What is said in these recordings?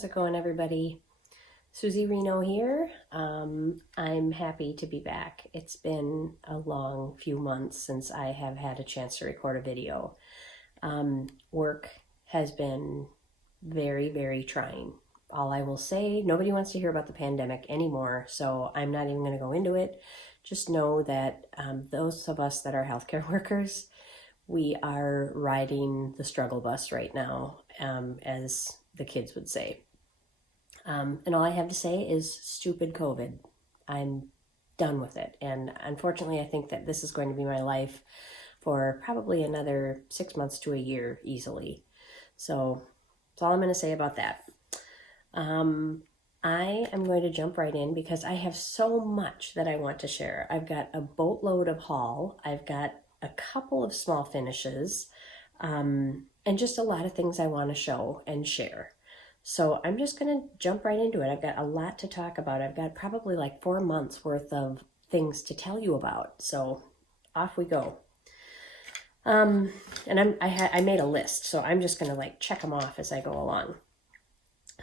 How's it going, everybody? Susie Reno here. I'm happy to be back. It's been a long few months since I have had a chance to record a video. Work has been very, very trying. All I will say, nobody wants to hear about the pandemic anymore, so I'm not even going to go into it. Just know that those of us that are healthcare workers, we are riding the struggle bus right now, as the kids would say. And all I have to say is stupid COVID. I'm done with it. And unfortunately, I think that this is going to be my life for probably another 6 months to a year easily. So that's all I'm going to say about that. I am going to jump right in because I have so much that I want to share. I've got a boatload of haul. I've got a couple of small finishes, and just a lot of things I want to show and share. So I'm just going to jump right into it. I've got a lot to talk about. I've got probably like 4 months worth of things to tell you about. So off we go. And I made a list, so I'm just going to like check them off as I go along.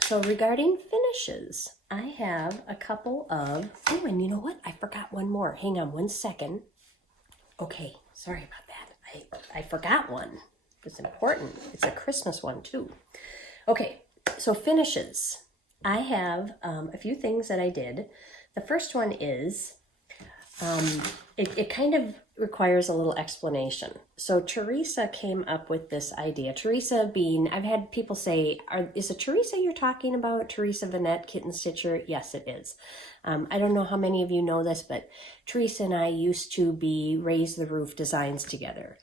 So regarding finishes, I have a couple of, oh, and you know what? I forgot one more. Hang on one second. Okay, sorry about that. I forgot one. It's important. It's a Christmas one too. Okay. So finishes, I have a few things that I did. The first one is, it kind of requires a little explanation. So Teresa came up with this idea. Teresa being, I've had people say, is it Teresa you're talking about? Teresa Vanette, Kitten Stitcher? Yes, it is. I don't know how many of you know this, but Teresa and I used to be Raise the Roof Designs together.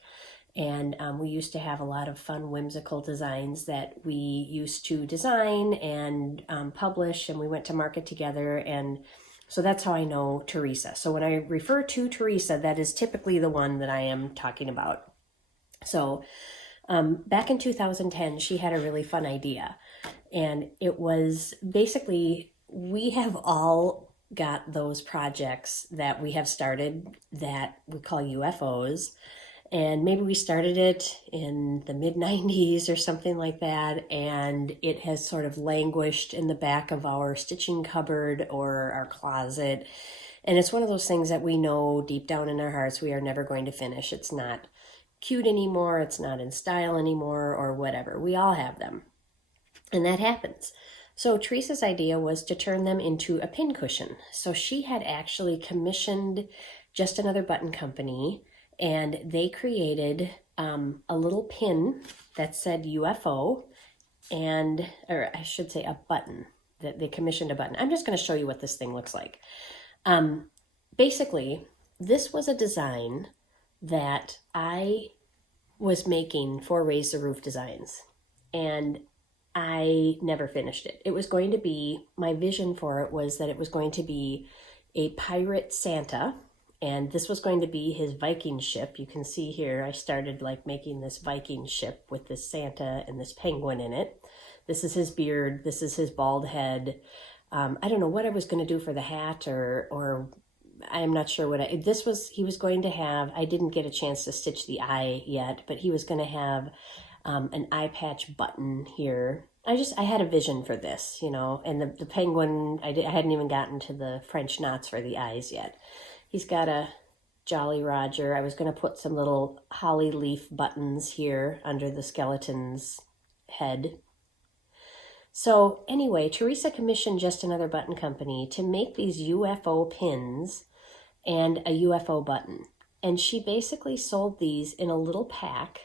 And we used to have a lot of fun, whimsical designs that we used to design and publish, and we went to market together. And so that's how I know Teresa. So when I refer to Teresa, that is typically the one that I am talking about. So back in 2010, she had a really fun idea. And it was basically, we have all got those projects that we have started that we call UFOs. And maybe we started it in the mid-90s or something like that, and it has sort of languished in the back of our stitching cupboard or our closet. And it's one of those things that we know deep down in our hearts we are never going to finish. It's not cute anymore, it's not in style anymore, or whatever. We all have them. And that happens. So Teresa's idea was to turn them into a pin cushion. So she had actually commissioned Just Another Button Company, and they created a little pin that said UFO, or I should say a button, that they commissioned a button. I'm just going to show you what this thing looks like. Basically, this was a design that I was making for Raise the Roof Designs, and I never finished it. It was going to be, my vision for it was that it was going to be a pirate Santa. And this was going to be his Viking ship. You can see here, I started like making this Viking ship with this Santa and this penguin in it. This is his beard. This is his bald head. I don't know what I was going to do for the hat, or I'm not sure what he was going to have, I didn't get a chance to stitch the eye yet, but he was going to have an eye patch button here. I had a vision for this, you know, and the penguin, I hadn't even gotten to the French knots for the eyes yet. He's got a Jolly Roger. I was going to put some little holly leaf buttons here under the skeleton's head. So anyway, Teresa commissioned Just Another Button Company to make these UFO pins and a UFO button. And she basically sold these in a little pack,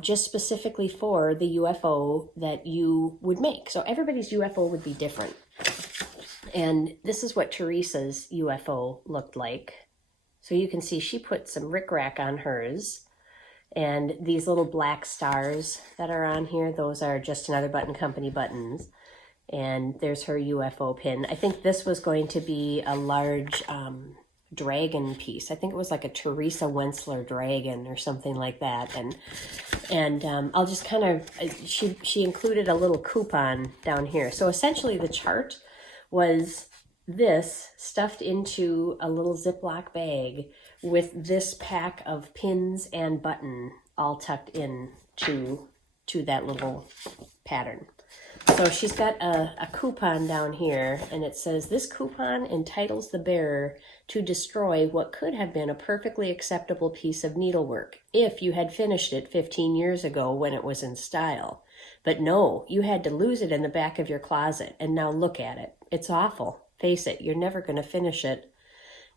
just specifically for the UFO that you would make. So everybody's UFO would be different. And this is what Teresa's UFO looked like. So you can see she put some rickrack on hers. And these little black stars that are on here, those are Just Another Button Company buttons. And there's her UFO pin. I think this was going to be a large dragon piece. I think it was like a Teresa Wentzler dragon or something like that. And I'll just kind of, she included a little coupon down here. So essentially the chart was this stuffed into a little Ziploc bag with this pack of pins and button all tucked in to to that little pattern. So she's got a coupon down here, and it says, "This coupon entitles the bearer to destroy what could have been a perfectly acceptable piece of needlework if you had finished it 15 years ago when it was in style. But no, you had to lose it in the back of your closet, and now look at it. It's awful. Face it, you're never going to finish it.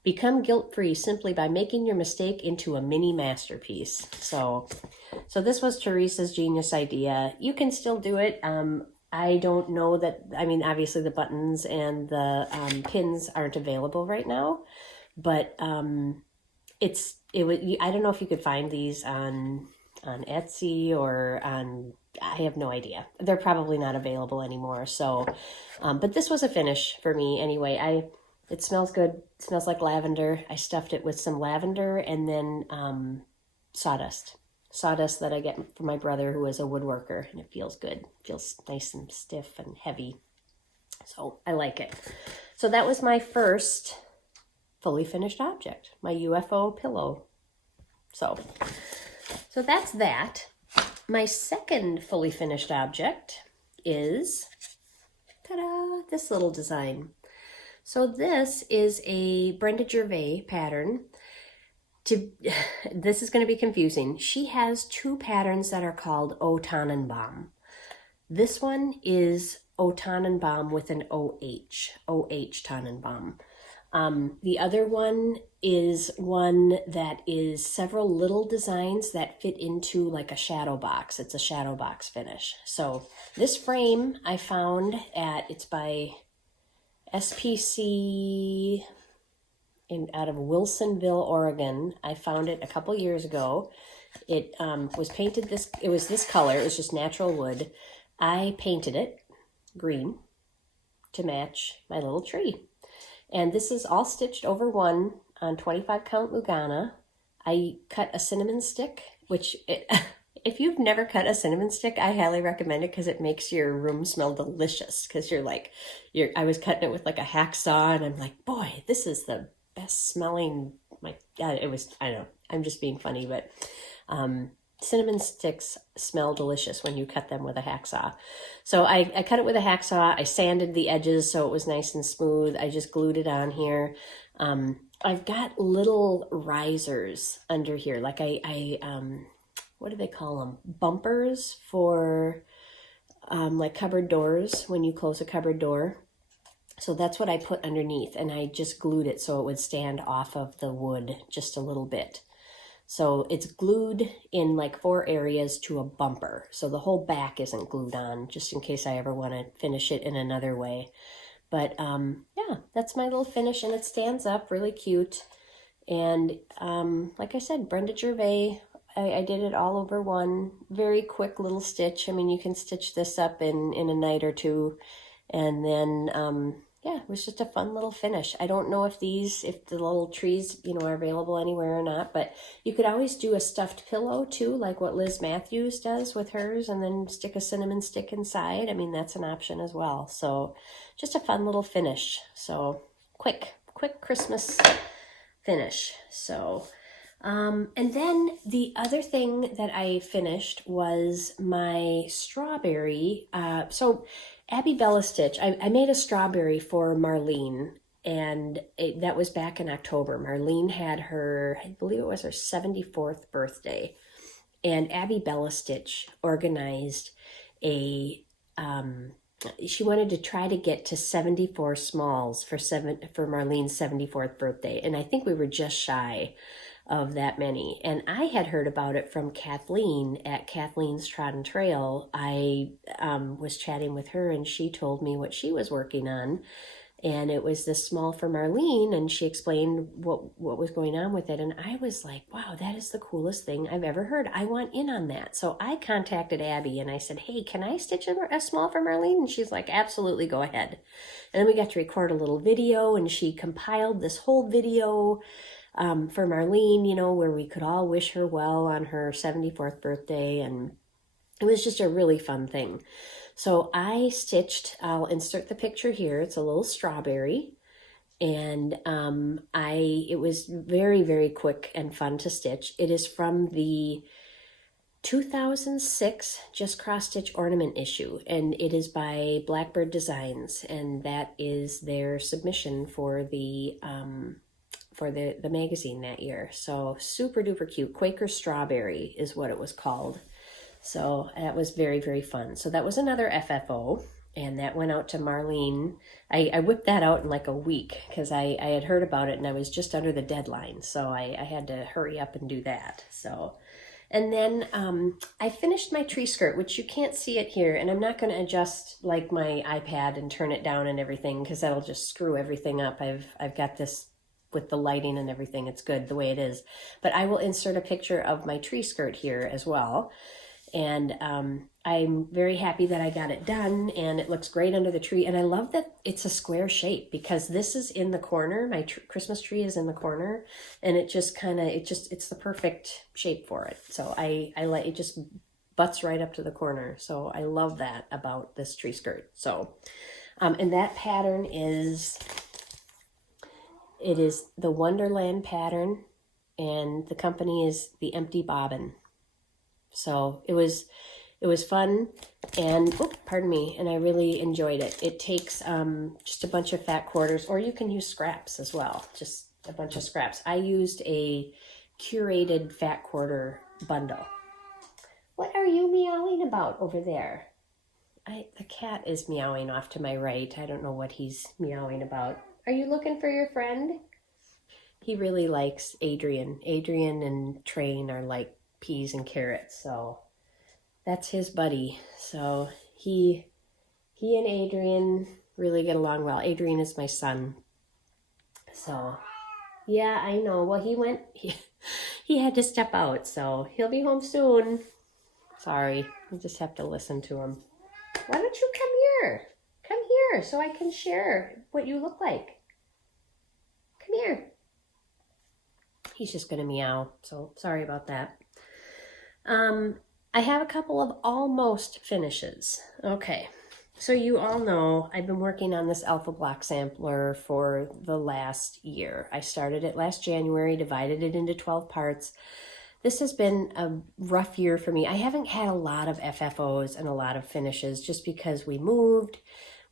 Become guilt-free simply by making your mistake into a mini masterpiece." So this was Teresa's genius idea. You can still do it. I don't know that, I mean, obviously the buttons and the pins aren't available right now, but I don't know if you could find these on Etsy or on, I have no idea. They're probably not available anymore. So, but this was a finish for me anyway. It smells good. It smells like lavender. I stuffed it with some lavender and then sawdust that I get from my brother, who is a woodworker, and it feels good. It feels nice and stiff and heavy. So I like it. So that was my first fully finished object, my UFO pillow. So that's that. My second fully finished object is, ta-da, this little design. So this is a Brenda Gervais pattern. This is going to be confusing. She has two patterns that are called O Tannenbaum. This one is O Tannenbaum with an OH, OH Tannenbaum. The other one is one that is several little designs that fit into like a shadow box. It's a shadow box finish. So this frame I found it's by SPC out of Wilsonville, Oregon. I found it a couple years ago. It was painted it was this color. It was just natural wood. I painted it green to match my little tree. And this is all stitched over one on 25 count Lugana. I cut a cinnamon stick, which if you've never cut a cinnamon stick, I highly recommend it because it makes your room smell delicious. Because I was cutting it with like a hacksaw, and I'm like, boy, this is the best smelling, my God, I don't know, I'm just being funny, but cinnamon sticks smell delicious when you cut them with a hacksaw. So I cut it with a hacksaw. I sanded the edges so it was nice and smooth. I just glued it on here. I've got little risers under here, like what do they call them? Bumpers for like cupboard doors, when you close a cupboard door. So that's what I put underneath, and I just glued it so it would stand off of the wood just a little bit. So it's glued in like 4 areas to a bumper. So the whole back isn't glued on, just in case I ever want to finish it in another way. But yeah, that's my little finish, and it stands up really cute. And like I said, Brenda Gervais, I did it all over one very quick little stitch. I mean, you can stitch this up in a night or two. And then, yeah, it was just a fun little finish. I don't know if the little trees, are available anywhere or not, but you could always do a stuffed pillow too, like what Liz Matthews does with hers, and then stick a cinnamon stick inside. I mean, that's an option as well. So just a fun little finish. So quick Christmas finish. So, and then the other thing that I finished was my strawberry. So Abby Bella Stitch, I made a strawberry for Marlene, and that was back in October. Marlene had I believe it was her 74th birthday, and Abby Bella Stitch organized she wanted to try to get to 74 smalls for Marlene's 74th birthday, and I think we were just shy of that many. And I had heard about it from Kathleen at Kathleen's Trodden Trail. I was chatting with her, and she told me what she was working on, and it was this small for Marlene, and she explained what was going on with it. And I was like, wow, that is the coolest thing I've ever heard. I want in on that. So I contacted Abby, and I said, hey, can I stitch a small for Marlene? And she's like, absolutely, go ahead. And then we got to record a little video, and she compiled this whole video for Marlene, where we could all wish her well on her 74th birthday. And it was just a really fun thing. So I stitched, I'll insert the picture here. It's a little strawberry. And it was very, very quick and fun to stitch. It is from the 2006 Just Cross Stitch Ornament issue, and it is by Blackbird Designs, and that is their submission for the magazine that year. So super duper cute. Quaker Strawberry is what it was called. So that was very, very fun. So that was another FFO, and that went out to Marlene. I whipped that out in like a week because I had heard about it and I was just under the deadline. So I had to hurry up and do that. So, and then I finished my tree skirt, which you can't see it here. And I'm not going to adjust like my iPad and turn it down and everything because that'll just screw everything up. I've got this with the lighting and everything. It's good the way it is. But I will insert a picture of my tree skirt here as well. And I'm very happy that I got it done, and it looks great under the tree. And I love that it's a square shape because this is in the corner. My Christmas tree is in the corner, and it just kind of, it's the perfect shape for it. So I like it, just butts right up to the corner. So I love that about this tree skirt. So, and that pattern is, it is the Wonderland pattern, and the company is the Empty Bobbin. So it was fun, and pardon me, and I really enjoyed it. It takes just a bunch of fat quarters, or you can use scraps as well, just a bunch of scraps. I used a curated fat quarter bundle. What are you meowing about over there? The cat is meowing off to my right. I don't know what he's meowing about. Are you looking for your friend? He really likes Adrian. Adrian and Train are like peas and carrots, so that's his buddy. So he and Adrian really get along well. Adrian is my son. So yeah, I know. Well, he had to step out, so he'll be home soon. Sorry, I just have to listen to him. Why don't you come here? Come here so I can share what you look like. Come here. He's just gonna meow, so sorry about that. I have a couple of almost finishes. Okay, so you all know I've been working on this alpha block sampler for the last year. I started it last January, divided it into 12 parts. This has been a rough year for me. I haven't had a lot of FFOs and a lot of finishes just because we moved.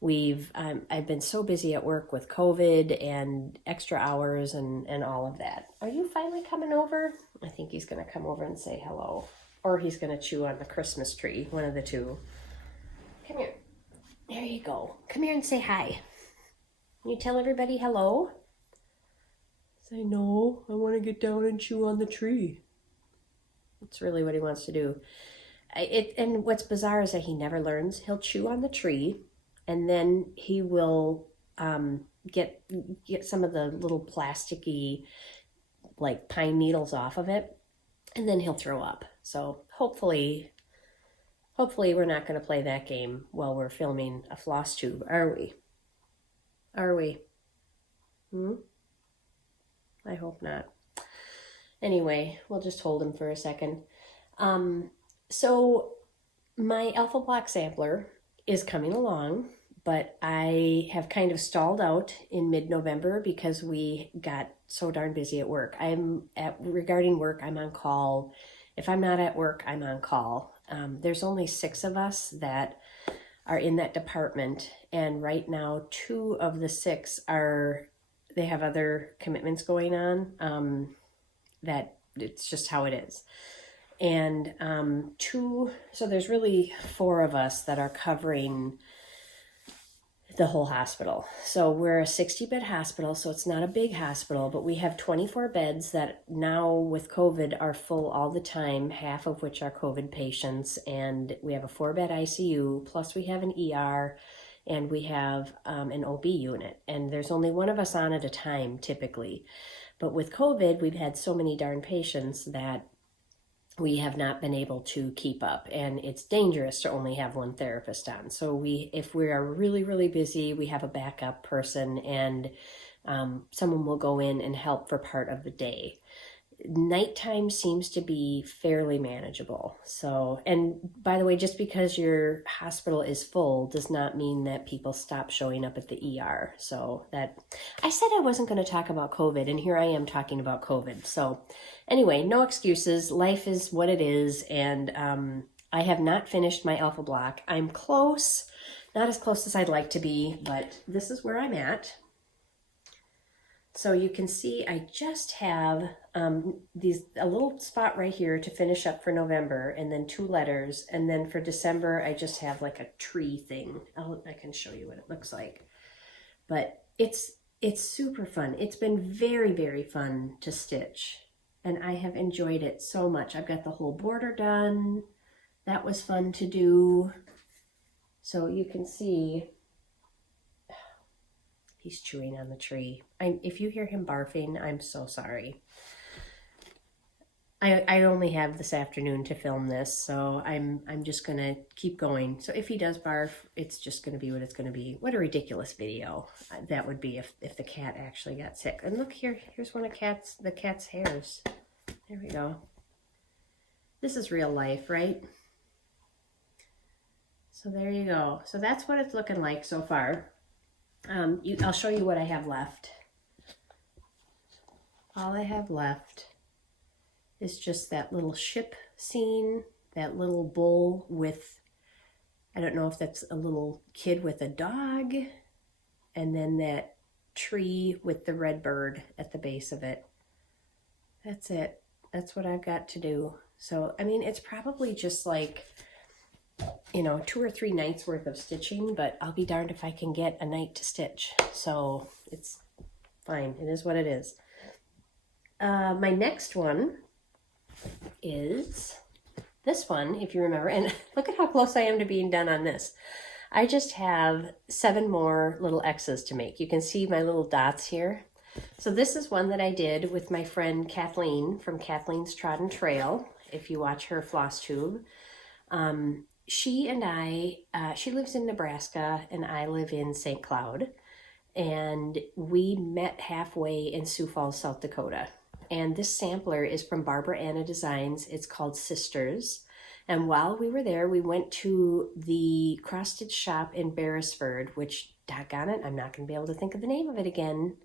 I've been so busy at work with COVID and extra hours and all of that. Are you finally coming over? I think he's going to come over and say hello. Or he's going to chew on the Christmas tree, one of the two. Come here. There you go. Come here and say hi. Can you tell everybody hello? Say no, I want to get down and chew on the tree. That's really what he wants to do. And what's bizarre is that he never learns. He'll chew on the tree, and then he will get some of the little plasticky, like pine needles off of it, and then he'll throw up. So hopefully we're not going to play that game while we're filming a FlossTube, are we? Are we? I hope not. Anyway, we'll just hold him for a second. So my alpha block sampler is coming along, but I have kind of stalled out in mid-November because we got so darn busy at work. Regarding work, I'm on call. If I'm not at work, I'm on call. There's only 6 of us that are in that department, and right now 2 of the 6 they have other commitments going on. That it's just how it is. And so there's really 4 of us that are covering the whole hospital. So we're a 60-bed hospital, so it's not a big hospital, but we have 24 beds that now with COVID are full all the time, half of which are COVID patients, and we have a 4-bed ICU, plus we have an ER, and we have an OB unit, and there's only one of us on at a time typically. But with COVID, we've had so many darn patients that we have not been able to keep up, and it's dangerous to only have one therapist on. So if we are really, really busy, we have a backup person, and someone will go in and help for part of the day. nighttime seems to be fairly manageable. So, and by the way, just because your hospital is full does not mean that people stop showing up at the ER. So that, I said I wasn't going to talk about COVID, and here I am talking about COVID. So anyway, no excuses. Life is what it is. And I have not finished my alpha block. I'm close, not as close as I'd like to be, but this is where I'm at. So you can see I just have a little spot right here to finish up for November, and then 2 letters, and then for December I just have like a tree thing. I can show you what it looks like. But it's super fun. It's been very, very fun to stitch, and I have enjoyed it so much. I've got the whole border done. That was fun to do. So you can see he's chewing on the tree. If you hear him barfing, I'm so sorry. I only have this afternoon to film this, so I'm just gonna keep going. So if he does barf, it's just gonna be what it's gonna be. What a ridiculous video that would be if the cat actually got sick. And look here, here's one of the cat's hairs. There we go. This is real life, right? So there you go. So that's what it's looking like so far. I'll show you what I have left. All I have left is just that little ship scene, that little bull with, I don't know if that's a little kid with a dog, and then that tree with the red bird at the base of it. That's it. That's what I've got to do. So, I mean, it's probably just like, you know, 2 or 3 nights worth of stitching, but I'll be darned if I can get a night to stitch. So it's fine. It is what it is. My next one is this one, if you remember, and look at how close I am to being done on this. I just have 7 more little X's to make. You can see my little dots here. So this is one that I did with my friend Kathleen from Kathleen's Trodden Trail, if you watch her FlossTube. She and she lives in Nebraska and I live in St. Cloud, and we met halfway in Sioux Falls, South Dakota. And this sampler is from Barbara Anna Designs. It's called Sisters. And while we were there, we went to the cross stitch shop in Beresford, which, doggone it, I'm not going to be able to think of the name of it again.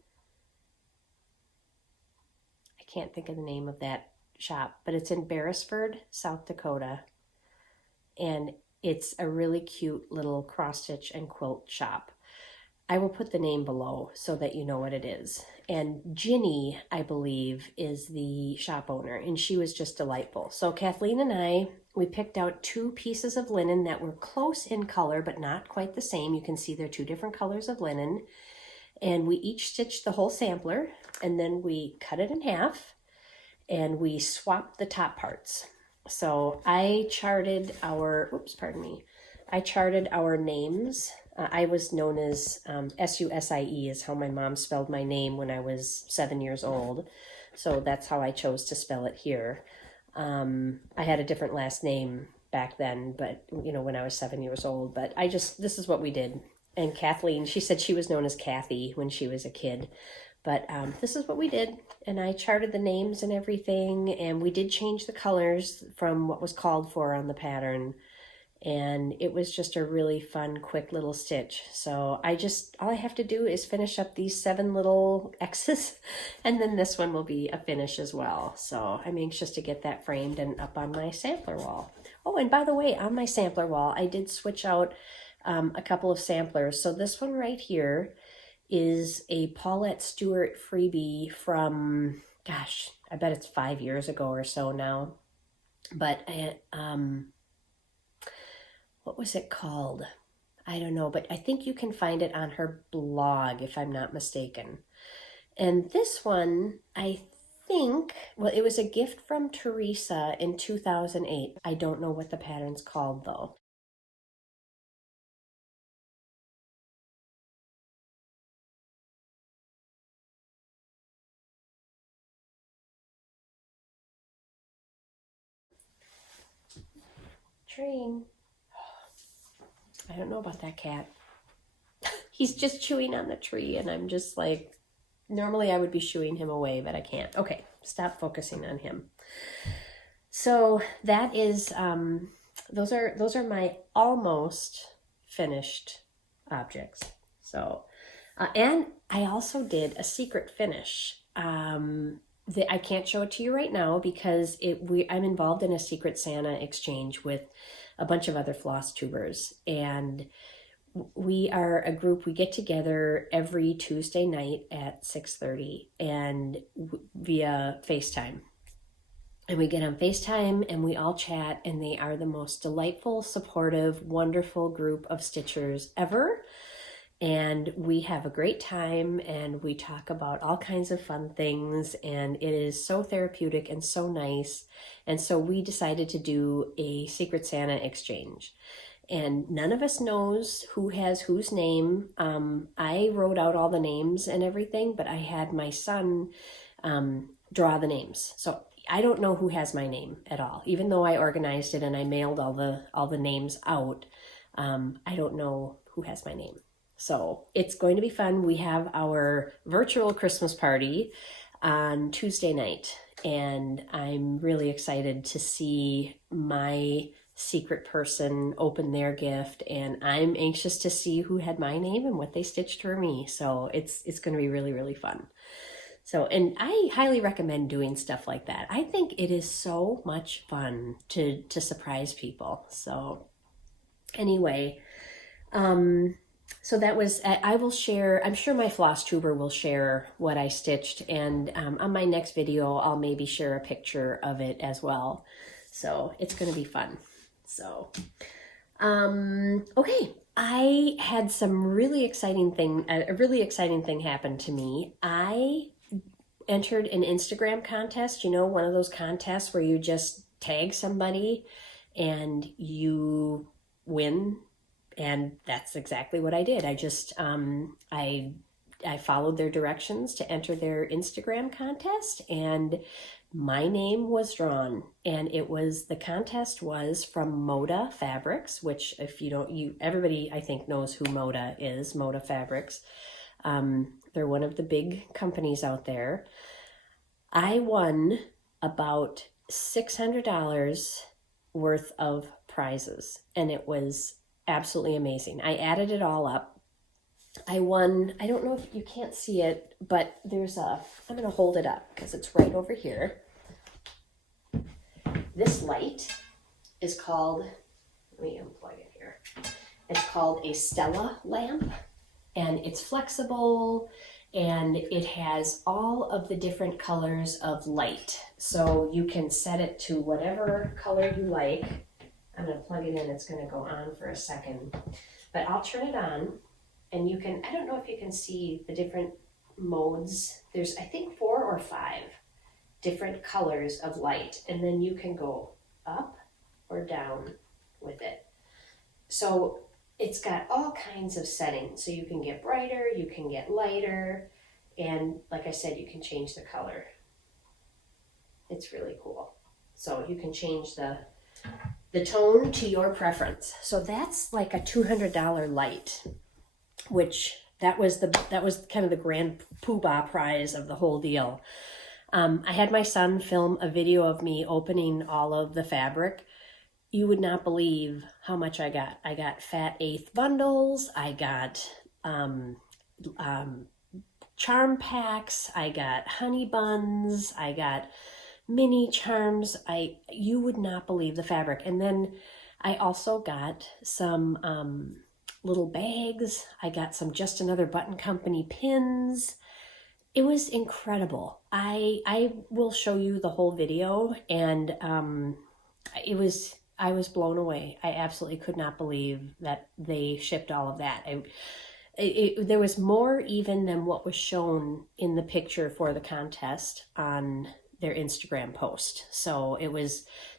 I can't think of the name of that shop, but it's in Beresford, South Dakota. And it's a really cute little cross stitch and quilt shop. I will put the name below so that you know what it is. And Ginny, I believe, is the shop owner, and she was just delightful. So Kathleen and we picked out 2 pieces of linen that were close in color, but not quite the same. You can see they're 2 different colors of linen. And we each stitched the whole sampler, and then we cut it in half, and we swapped the top parts. So I charted our, I charted our names. I was known as S-U-S-I-E is how my mom spelled my name when I was 7 years old. So that's how I chose to spell it here. I had a different last name back then, but you know, when I was 7 years old, but this is what we did. And Kathleen, she said she was known as Kathy when she was a kid. But this is what we did, and I charted the names and everything, and we did change the colors from what was called for on the pattern, and it was just a really fun, quick little stitch. So all I have to do is finish up these 7 little X's, and then this one will be a finish as well. So I'm anxious to get that framed and up on my sampler wall. Oh, and by the way, on my sampler wall, I did switch out a couple of samplers. So this one right here is a Paulette Stewart freebie from, gosh, I bet it's 5 years ago or so now. But what was it called? I don't know, but I think you can find it on her blog, if I'm not mistaken. And this one, I think, well, it was a gift from Teresa in 2008. I don't know what the pattern's called, though. Train. I don't know about that cat. He's just chewing on the tree, and I'm just like, normally I would be shooing him away, but I can't. Okay, stop focusing on him. So that is, those are my almost finished objects. So, and I also did a secret finish. I can't show it to you right now because I'm involved in a Secret Santa exchange with a bunch of other floss tubers, and we are a group. We get together every Tuesday night at 6:30 and via FaceTime. And we get on FaceTime and we all chat, and they are the most delightful, supportive, wonderful group of stitchers ever. And we have a great time and we talk about all kinds of fun things, and it is so therapeutic and so nice. And so we decided to do a Secret Santa exchange. And none of us knows who has whose name. I wrote out all the names and everything, but I had my son draw the names. So I don't know who has my name at all, even though I organized it and I mailed all the names out. I don't know who has my name. So it's going to be fun. We have our virtual Christmas party on Tuesday night, and I'm really excited to see my secret person open their gift, and I'm anxious to see who had my name and what they stitched for me. So it's going to be really, really fun. So, and I highly recommend doing stuff like that. I think it is so much fun to surprise people. So anyway, so that was, I will share, I'm sure my floss tuber will share what I stitched, and on my next video, I'll maybe share a picture of it as well. So it's going to be fun. So, okay. I had some really exciting thing, a really exciting thing happened to me. I entered an Instagram contest, you know, one of those contests where you just tag somebody and you win. And that's exactly what I did. I just, I followed their directions to enter their Instagram contest, and my name was drawn. And the contest was from Moda Fabrics, which if you don't, everybody I think knows who Moda is, Moda Fabrics. They're one of the big companies out there. I won about $600 worth of prizes, and it was absolutely amazing. I added it all up. I won, I don't know if you can't see it, but I'm going to hold it up because it's right over here. This light is called, let me unplug it here. It's called a Stella lamp, and it's flexible, and it has all of the different colors of light. So you can set it to whatever color you like. I'm going to plug it in. It's going to go on for a second, but I'll turn it on, and you can, I don't know if you can see the different modes. There's, I think, 4 or 5 different colors of light, and then you can go up or down with it. So it's got all kinds of settings. So you can get brighter, you can get lighter, and like I said, you can change the color. It's really cool. So you can change the tone to your preference. So that's like a $200 light, which that was kind of the grand poobah prize of the whole deal. I had my son film a video of me opening all of the fabric. You would not believe how much I got. I got fat 1/8 bundles. I got charm packs. I got honey buns. I got mini charms. You would not believe the fabric. And then I also got some little bags. I got some Just Another Button Company pins. It was incredible. I will show you the whole video, and I was blown away. I absolutely could not believe that they shipped all of that. There was more even than what was shown in the picture for the contest on their Instagram post. So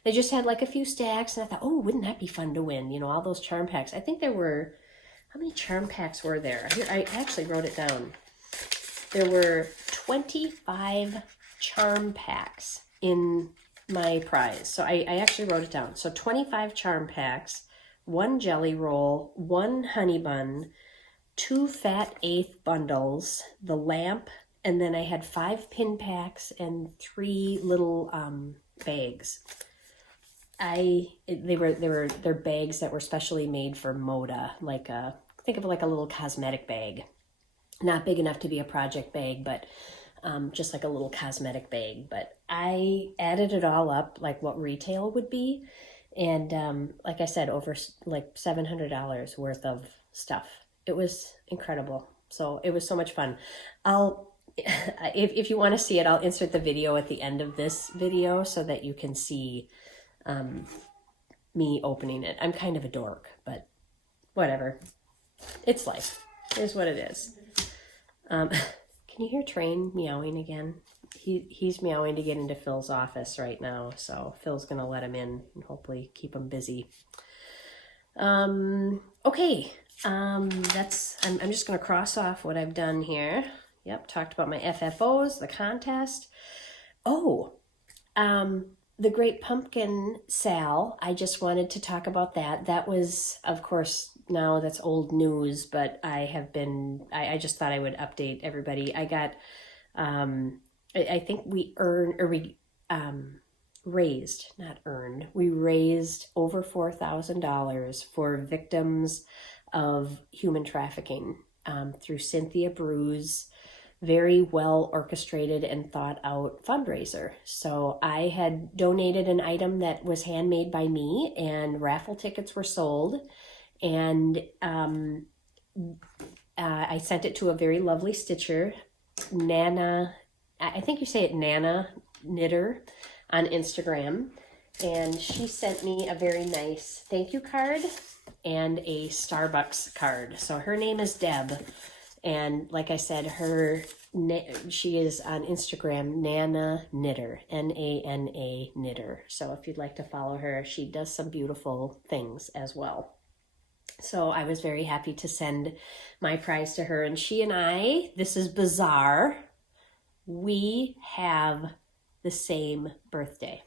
they just had like a few stacks, and I thought, oh, wouldn't that be fun to win? You know, all those charm packs. I think there were, how many charm packs were there? Here, I actually wrote it down. There were 25 charm packs in my prize. So I actually wrote it down. So 25 charm packs, 1 jelly roll, 1 honey bun, 2 fat 1/8 bundles, the lamp, And then I had 5 pin packs and 3 little bags. They're bags that were specially made for Moda, like think of it like a little cosmetic bag. Not big enough to be a project bag, but just like a little cosmetic bag. But I added it all up like what retail would be. And like I said, over like $700 worth of stuff. It was incredible. So it was so much fun. If you want to see it, I'll insert the video at the end of this video so that you can see me opening it. I'm kind of a dork, but whatever. It's life. Here's what it is. Can you hear Train meowing again? He's meowing to get into Phil's office right now, so Phil's gonna let him in and hopefully keep him busy. Okay. I'm just gonna cross off what I've done here. Yep, talked about my FFOs, the contest. Oh, the Great Pumpkin Sal, I just wanted to talk about that. That was, of course, now that's old news, but I just thought I would update everybody. I got, I think we raised over $4,000 for victims of human trafficking through Cynthia Brew's very well orchestrated and thought out fundraiser. So I had donated an item that was handmade by me, and raffle tickets were sold, and I sent it to a very lovely stitcher, Nana, I think you say it Nana Knitter on Instagram, and she sent me a very nice thank you card and a Starbucks card. So her name is Deb. And like I said, she is on Instagram, Nana Knitter, Nana Knitter. So if you'd like to follow her, she does some beautiful things as well. So I was very happy to send my prize to her. And she and I, this is bizarre, we have the same birthday.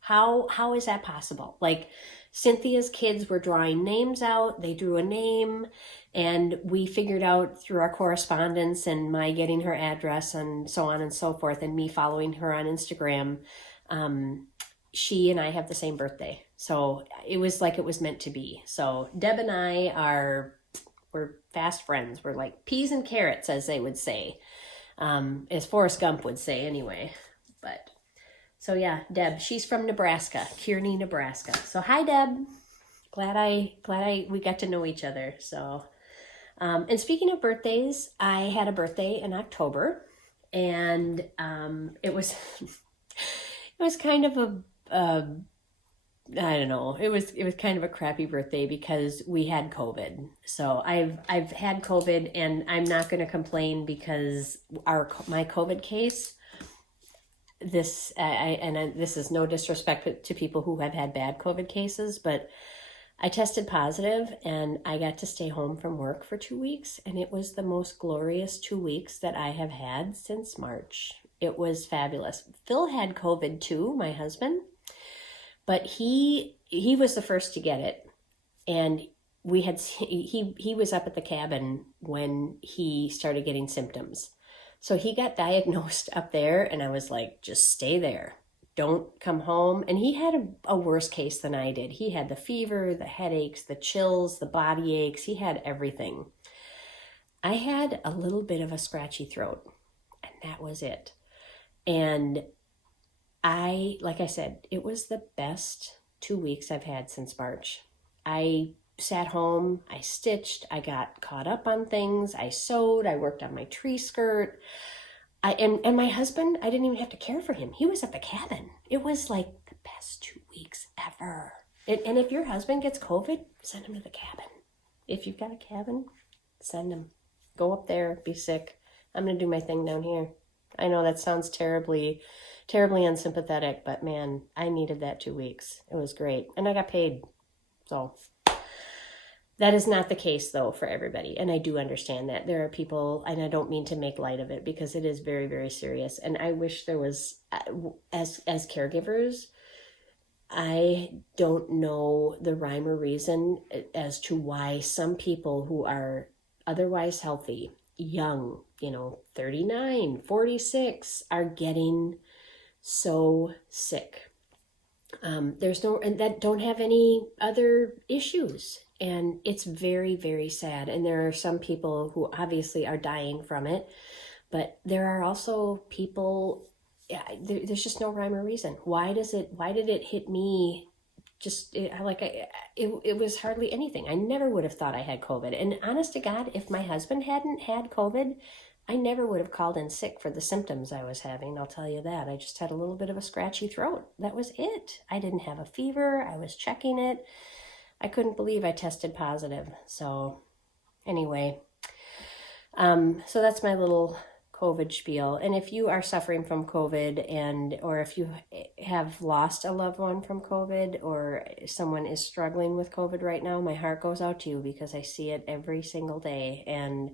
How is that possible? Like, Cynthia's kids were drawing names out. They drew a name, and we figured out through our correspondence and my getting her address and so on and so forth, and me following her on Instagram, she and I have the same birthday. So it was like it was meant to be. So Deb and I we're fast friends. We're like peas and carrots, as they would say, as Forrest Gump would say anyway. But so yeah, Deb, she's from Nebraska, Kearney, Nebraska. So hi, Deb. Glad we got to know each other. So, and speaking of birthdays, I had a birthday in October, and it was kind of I don't know. It was kind of a crappy birthday because we had COVID. So I've had COVID, and I'm not going to complain because my COVID case. This is no disrespect to people who have had bad COVID cases, but I tested positive and I got to stay home from work for 2 weeks, and it was the most glorious 2 weeks that I have had since March. It was fabulous. Phil had COVID too, my husband, but he was the first to get it, and he was up at the cabin when he started getting symptoms. So he got diagnosed up there, and I was like, just stay there. Don't come home. And he had a worse case than I did. He had the fever, the headaches, the chills, the body aches. He had everything. I had a little bit of a scratchy throat, and that was it. And like I said, it was the best 2 weeks I've had since March. I sat home, I stitched, I got caught up on things, I sewed, I worked on my tree skirt. And my husband, I didn't even have to care for him. He was at the cabin. It was like the best 2 weeks ever. And if your husband gets COVID, send him to the cabin. If you've got a cabin, send him. Go up there, be sick. I'm going to do my thing down here. I know that sounds terribly, terribly unsympathetic, but man, I needed that 2 weeks. It was great. And I got paid. So that is not the case, though, for everybody. And I do understand that. There are people, and I don't mean to make light of it because it is very, very serious. And I wish there was, as caregivers, I don't know the rhyme or reason as to why some people who are otherwise healthy young, 39, 46, are getting so sick. And that don't have any other issues. And it's very, very sad. And there are some people who obviously are dying from it, but there are also people, there's just no rhyme or reason. Why did it hit me? It was hardly anything. I never would have thought I had COVID. And honest to God, if my husband hadn't had COVID, I never would have called in sick for the symptoms I was having. I'll tell you that. I just had a little bit of a scratchy throat. That was it. I didn't have a fever. I was checking it. I couldn't believe I tested positive. So anyway, so that's my little COVID spiel. And if you are suffering from COVID or if you have lost a loved one from COVID, or someone is struggling with COVID right now, my heart goes out to you, because I see it every single day. And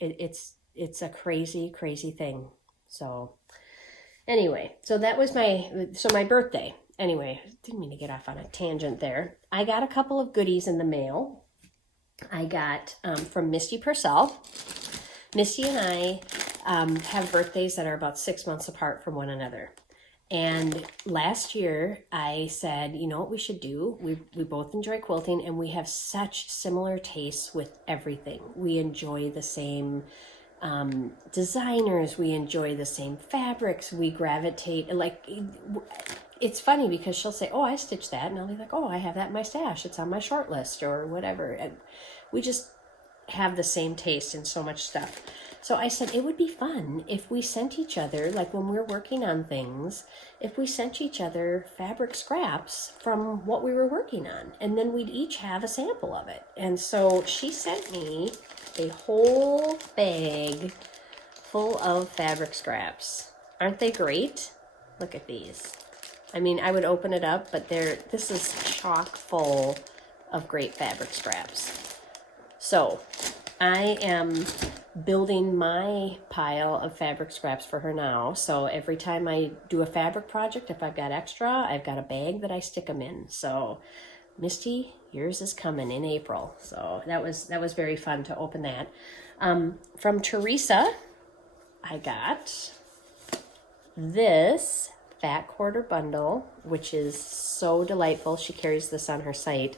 it's a crazy, crazy thing. So anyway, so that was my birthday. Anyway, didn't mean to get off on a tangent there. I got a couple of goodies in the mail. I got from Misty Purcell. Misty and I have birthdays that are about 6 months apart from one another. And last year I said, you know what we should do? We both enjoy quilting, and we have such similar tastes with everything. We enjoy the same designers. We enjoy the same fabrics. We gravitate, it's funny because she'll say, oh, I stitched that. And I'll be like, oh, I have that in my stash. It's on my short list or whatever. And we just have the same taste in so much stuff. So I said it would be fun if we sent each other, like when we're working on things, if we sent each other fabric scraps from what we were working on, and then we'd each have a sample of it. And so she sent me a whole bag full of fabric scraps. Aren't they great? Look at these. I mean, I would open it up, but this is chock full of great fabric scraps. So I am building my pile of fabric scraps for her now. So every time I do a fabric project, if I've got extra, I've got a bag that I stick them in. So Misty, yours is coming in April. So that was very fun to open that. From Teresa, I got this fat quarter bundle, which is so delightful. She carries this on her site.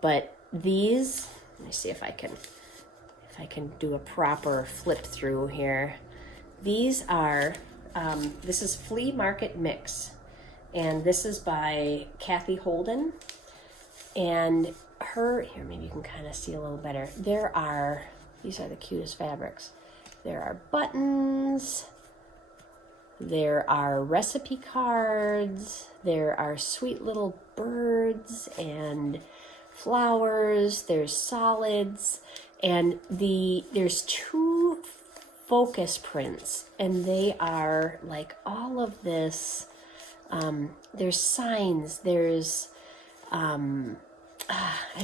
But these, let me see if I can do a proper flip through here. These are, this is Flea Market Mix, and this is by Kathy Holden. And here, maybe you can kind of see a little better. These are the cutest fabrics. There are buttons, there are recipe cards, there are sweet little birds and flowers, there's solids, and there's 2 focus prints, and they are like all of this, there's signs, there's I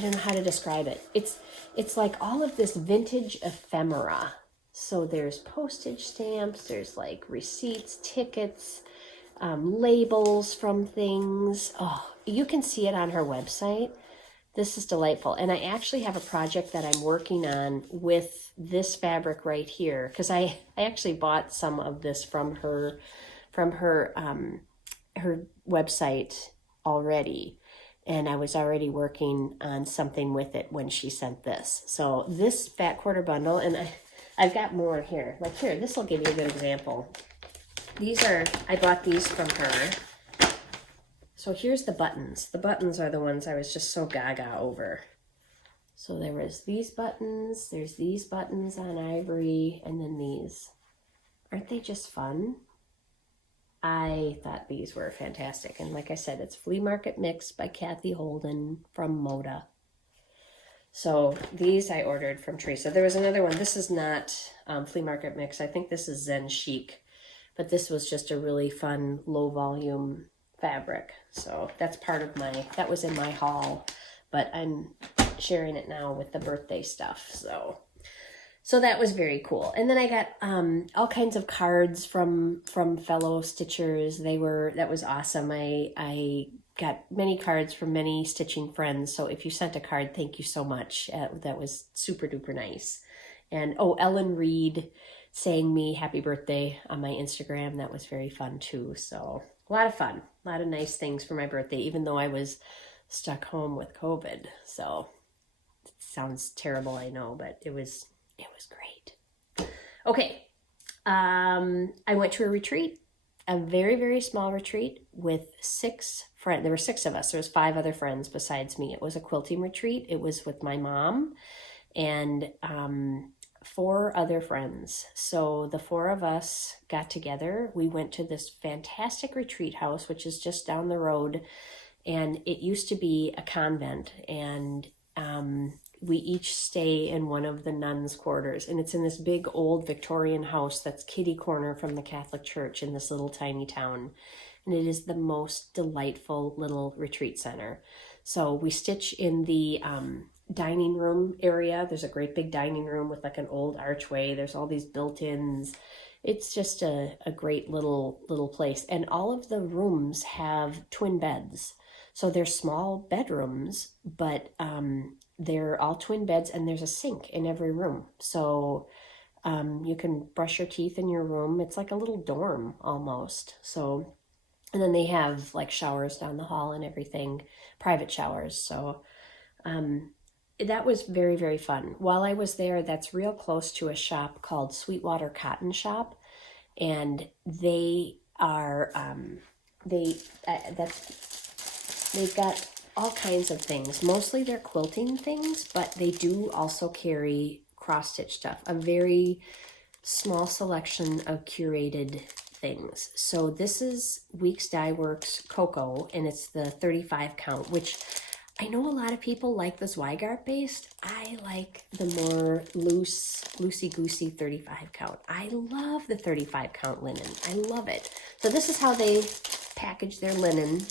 don't know how to describe it. It's like all of this vintage ephemera. So there's postage stamps, there's like receipts, tickets, labels from things. Oh, you can see it on her website. This is delightful. And I actually have a project that I'm working on with this fabric right here, because I actually bought some of this from her website already. And I was already working on something with it when she sent this. So this fat quarter bundle, and I've got more here. Like here, this will give you a good example. I bought these from her. So here's the buttons. The buttons are the ones I was just so gaga over. So there was these buttons, there's these buttons on ivory, and then these. Aren't they just fun? I thought these were fantastic. And like I said, it's Flea Market Mix by Kathy Holden from Moda. So these I ordered from Teresa. There was another one. This is not Flea Market Mix. I think this is Zen Chic. But this was just a really fun, low volume fabric. So that's that was in my haul. But I'm sharing it now with the birthday stuff. So that was very cool. And then I got all kinds of cards from fellow stitchers. That was awesome. I got many cards from many stitching friends. So if you sent a card, thank you so much. That was super duper nice. And oh, Ellen Reed saying me happy birthday on my Instagram. That was very fun too. So a lot of fun, a lot of nice things for my birthday, even though I was stuck home with COVID. So it sounds terrible, I know, but it was great. Okay. I went to a retreat, a very, very small retreat with 6 friends. There were 6 of us. There was 5 other friends besides me. It was a quilting retreat. It was with my mom and 4 other friends. So the 4 of us got together. We went to this fantastic retreat house, which is just down the road. And it used to be a convent. And we each stay in one of the nuns' quarters, and it's in this big old Victorian house that's kitty corner from the Catholic Church in this little tiny town. And it is the most delightful little retreat center. So we stitch in the dining room area. There's a great big dining room with like an old archway. There's all these built-ins. It's just a great little place. And all of the rooms have twin beds. So they're small bedrooms, but they're all twin beds, and there's a sink in every room. So you can brush your teeth in your room. It's like a little dorm almost. So, and then they have like showers down the hall and everything, private showers. So that was very, very fun. While I was there, that's real close to a shop called Sweetwater Cotton Shop. And they are, they've got all kinds of things. Mostly they're quilting things, but they do also carry cross-stitch stuff. A very small selection of curated things. So this is Weeks Dye Works Cocoa, and it's the 35 count, which I know a lot of people like the Zweigart based. I like the more loosey-goosey 35 count. I love the 35 count linen. I love it. So this is how they package their linen.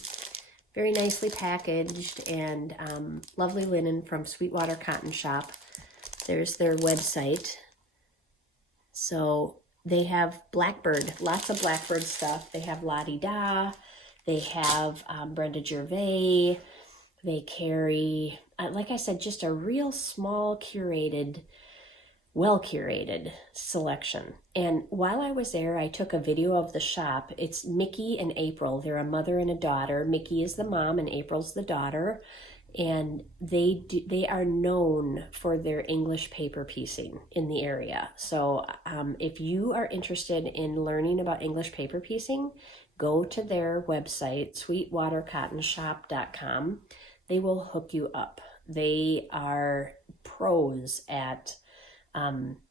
Very nicely packaged, and lovely linen from Sweetwater Cotton Shop. There's their website. So they have Blackbird, lots of Blackbird stuff. They have La Di Da. They have Brenda Gervais. They carry, like I said, just a real small curated, well-curated selection. And while I was there, I took a video of the shop. It's Mickey and April. They're a mother and a daughter. Mickey is the mom and April's the daughter. And they are known for their English paper piecing in the area. So if you are interested in learning about English paper piecing, go to their website, sweetwatercottonshop.com. They will hook you up. They are pros at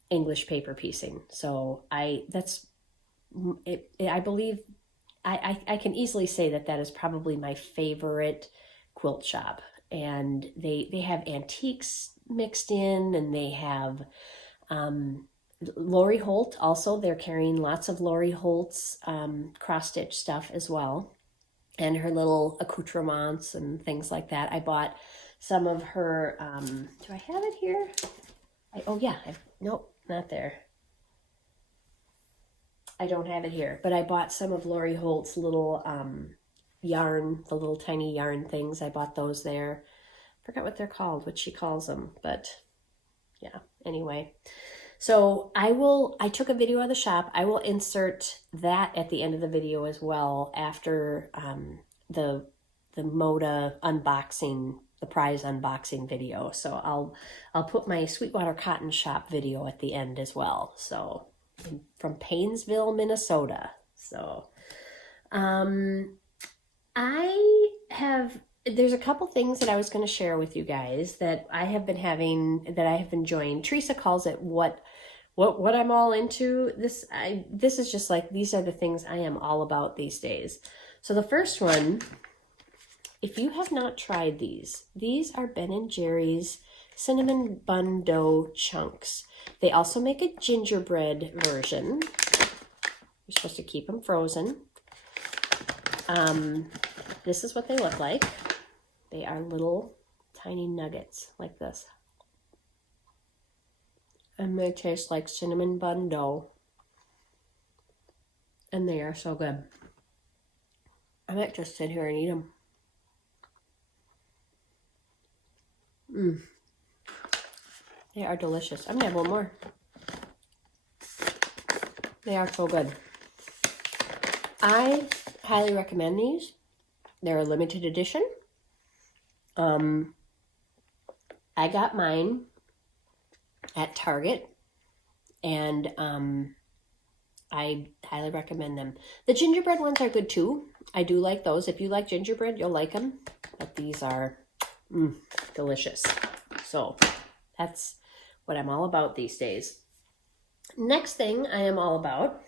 English paper piecing. So I believe I can easily say that is probably my favorite quilt shop. And they have antiques mixed in, and they have Lori Holt also. They're carrying lots of Lori Holt's cross-stitch stuff as well, and her little accoutrements and things like that. I bought some of her, do I have it here? Oh yeah, nope, not there. I don't have it here, but I bought some of Lori Holt's little yarn, the little tiny yarn things. I bought those there. Forgot what they're called, what she calls them, but yeah, anyway. So I took a video of the shop. I will insert that at the end of the video as well after the Moda unboxing, the prize unboxing video. So I'll put my Sweetwater Cotton Shop video at the end as well. So from Paynesville, Minnesota. So there's a couple things that I was going to share with you guys that I have been having, that I have been enjoying. Teresa calls it what I'm all into. This is just like, these are the things I am all about these days. So the first one, if you have not tried these are Ben & Jerry's cinnamon bun dough chunks. They also make a gingerbread version. You're supposed to keep them frozen. This is what they look like. They are little tiny nuggets like this. And they taste like cinnamon bun dough. And they are so good. I might just sit here and eat them. They are delicious. I'm gonna have one more. They are so good. I highly recommend these. They're a limited edition. I got mine at Target, and I highly recommend them. The gingerbread ones are good too. I do like those. If you like gingerbread, you'll like them. But these are delicious. So that's what I'm all about these days. Next thing I am all about,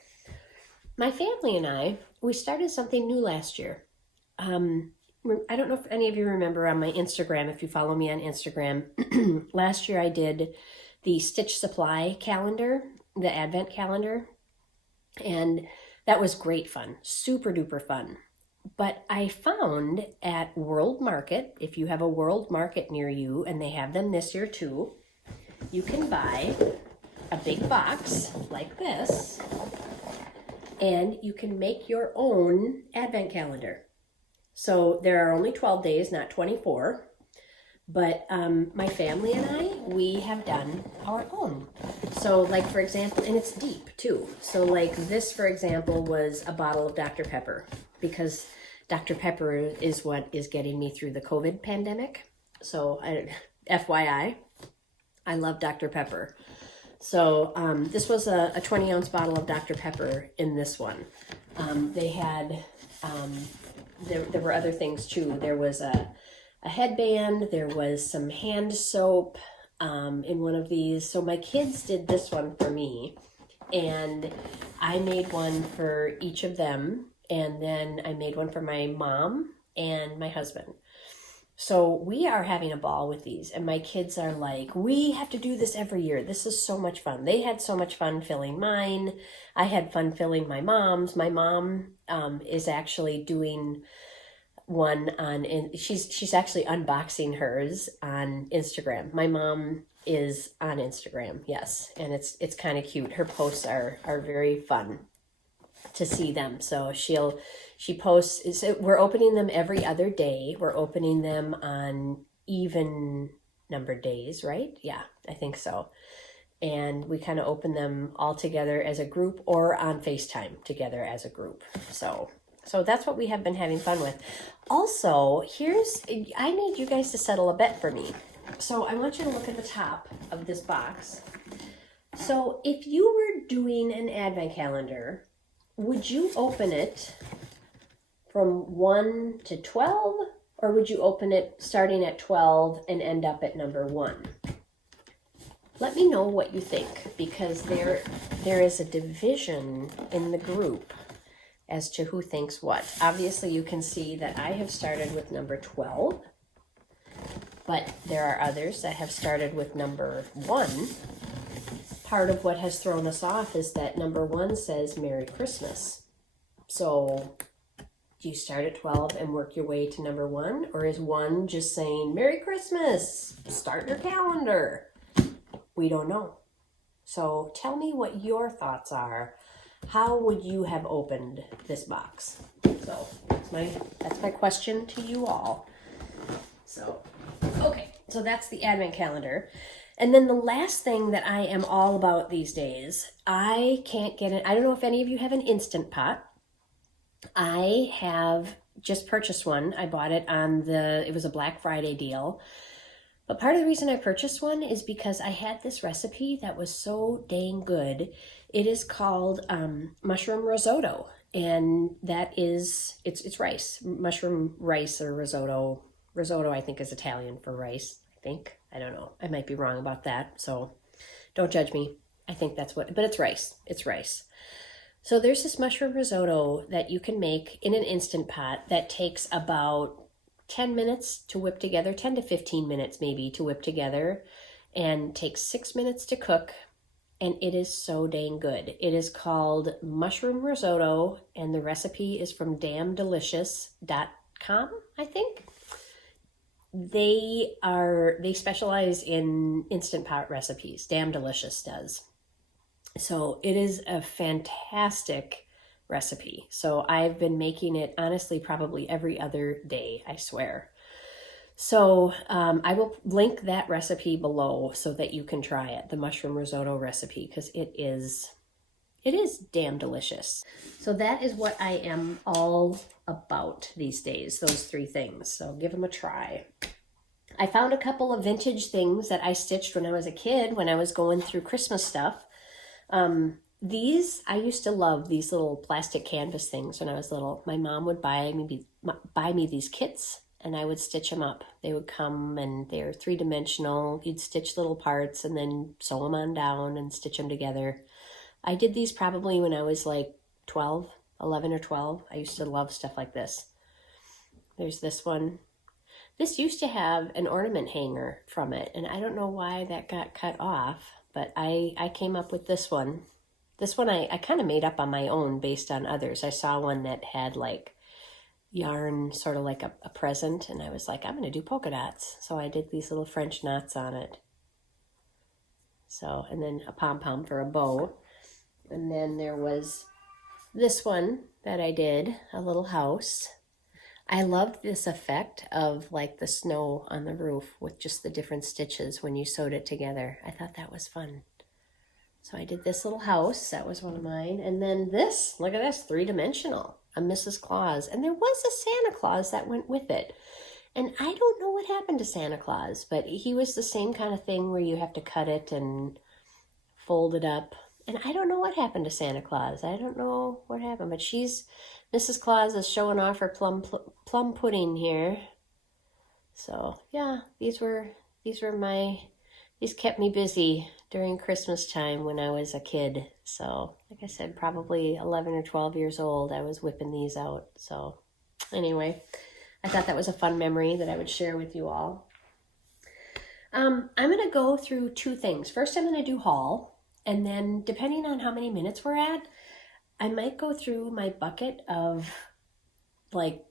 my family and I, we started something new last year. I don't know if any of you remember on my Instagram, if you follow me on Instagram, last year I did the Stitch Supply calendar, the Advent calendar, and that was great fun, super duper fun. But I found at World Market, if you have a World Market near you, and they have them this year too, you can buy a big box like this, and you can make your own Advent calendar. So there are only 12 days, not 24. But my family and I, we have done our own. So like, for example, and it's deep too. So like this, for example, was a bottle of Dr. Pepper, because Dr. Pepper is what is getting me through the COVID pandemic. So FYI, I love Dr. Pepper. So this was a 20-ounce bottle of Dr. Pepper in this one. They had, there were other things too. There was a headband, there was some hand soap in one of these. So my kids did this one for me, and I made one for each of them, and then I made one for my mom and my husband. So we are having a ball with these, and my kids are like, we have to do this every year. This is so much fun. They had so much fun filling mine. I had fun filling my mom's. My mom is actually doing one on, she's actually unboxing hers on Instagram. My mom is on Instagram, yes, and it's kind of cute. Her posts are very fun to see them. So she posts, so we're opening them every other day. We're opening them on even numbered days, right? Yeah, I think so. And we kind of open them all together as a group or on FaceTime together as a group. So that's what we have been having fun with. Also, I need you guys to settle a bet for me. So I want you to look at the top of this box. So if you were doing an Advent calendar, would you open it from 1 to 12, or would you open it starting at 12 and end up at number 1? Let me know what you think, because there is a division in the group as to who thinks what. Obviously, you can see that I have started with number 12, but there are others that have started with number 1. Part of what has thrown us off is that number 1 says Merry Christmas. So do you start at 12 and work your way to number 1? Or is 1 just saying Merry Christmas, start your calendar? We don't know. So tell me what your thoughts are. How would you have opened this box? So that's my question to you all. So, okay, so that's the Advent calendar. And then the last thing that I am all about these days, I can't get it. I don't know if any of you have an Instant Pot. I have just purchased one. I bought it it was a Black Friday deal. But part of the reason I purchased one is because I had this recipe that was so dang good. It is called mushroom risotto, and that is, it's rice, mushroom rice or risotto. Risotto, I think, is Italian for rice, I think. I don't know. I might be wrong about that, so don't judge me. I think that's but it's rice. It's rice. So there's this mushroom risotto that you can make in an Instant Pot that takes about 10 minutes to whip together, 10 to 15 minutes maybe to whip together, and takes 6 minutes to cook, and it is so dang good. It is called mushroom risotto, and the recipe is from damndelicious.com, I think. They specialize in Instant Pot recipes. Damn Delicious does. So it is a fantastic recipe. So I've been making it, honestly, probably every other day, I swear. So I will link that recipe below so that you can try it, the mushroom risotto recipe, because it is damn delicious. So that is what I am all about these days, those 3 things. So give them a try. I found a couple of vintage things that I stitched when I was a kid, when I was going through Christmas stuff. These, I used to love these little plastic canvas things when I was little. My mom would buy me these kits, and I would stitch them up. They would come and they're 3-dimensional. You'd stitch little parts and then sew them on down and stitch them together. I did these probably when I was like 11 or 12. I used to love stuff like this. There's this one. This used to have an ornament hanger from it, and I don't know why that got cut off, but I came up with this one. This one I kind of made up on my own based on others. I saw one that had like yarn, sort of like a present, and I was like, I'm going to do polka dots. So I did these little French knots on it. So, and then a pom-pom for a bow. And then there was this one that I did, a little house. I loved this effect of like the snow on the roof with just the different stitches when you sewed it together. I thought that was fun. So I did this little house. That was one of mine. And then this, look at this, 3-dimensional, a Mrs. Claus. And there was a Santa Claus that went with it. And I don't know what happened to Santa Claus, but he was the same kind of thing where you have to cut it and fold it up. And I don't know what happened to Santa Claus. I don't know what happened, but Mrs. Claus is showing off her plum pudding here. So yeah, these kept me busy during Christmas time when I was a kid. So like I said, probably 11 or 12 years old, I was whipping these out. So anyway, I thought that was a fun memory that I would share with you all. I'm going to go through 2 things. First, I'm going to do haul. And then depending on how many minutes we're at, I might go through my bucket of like,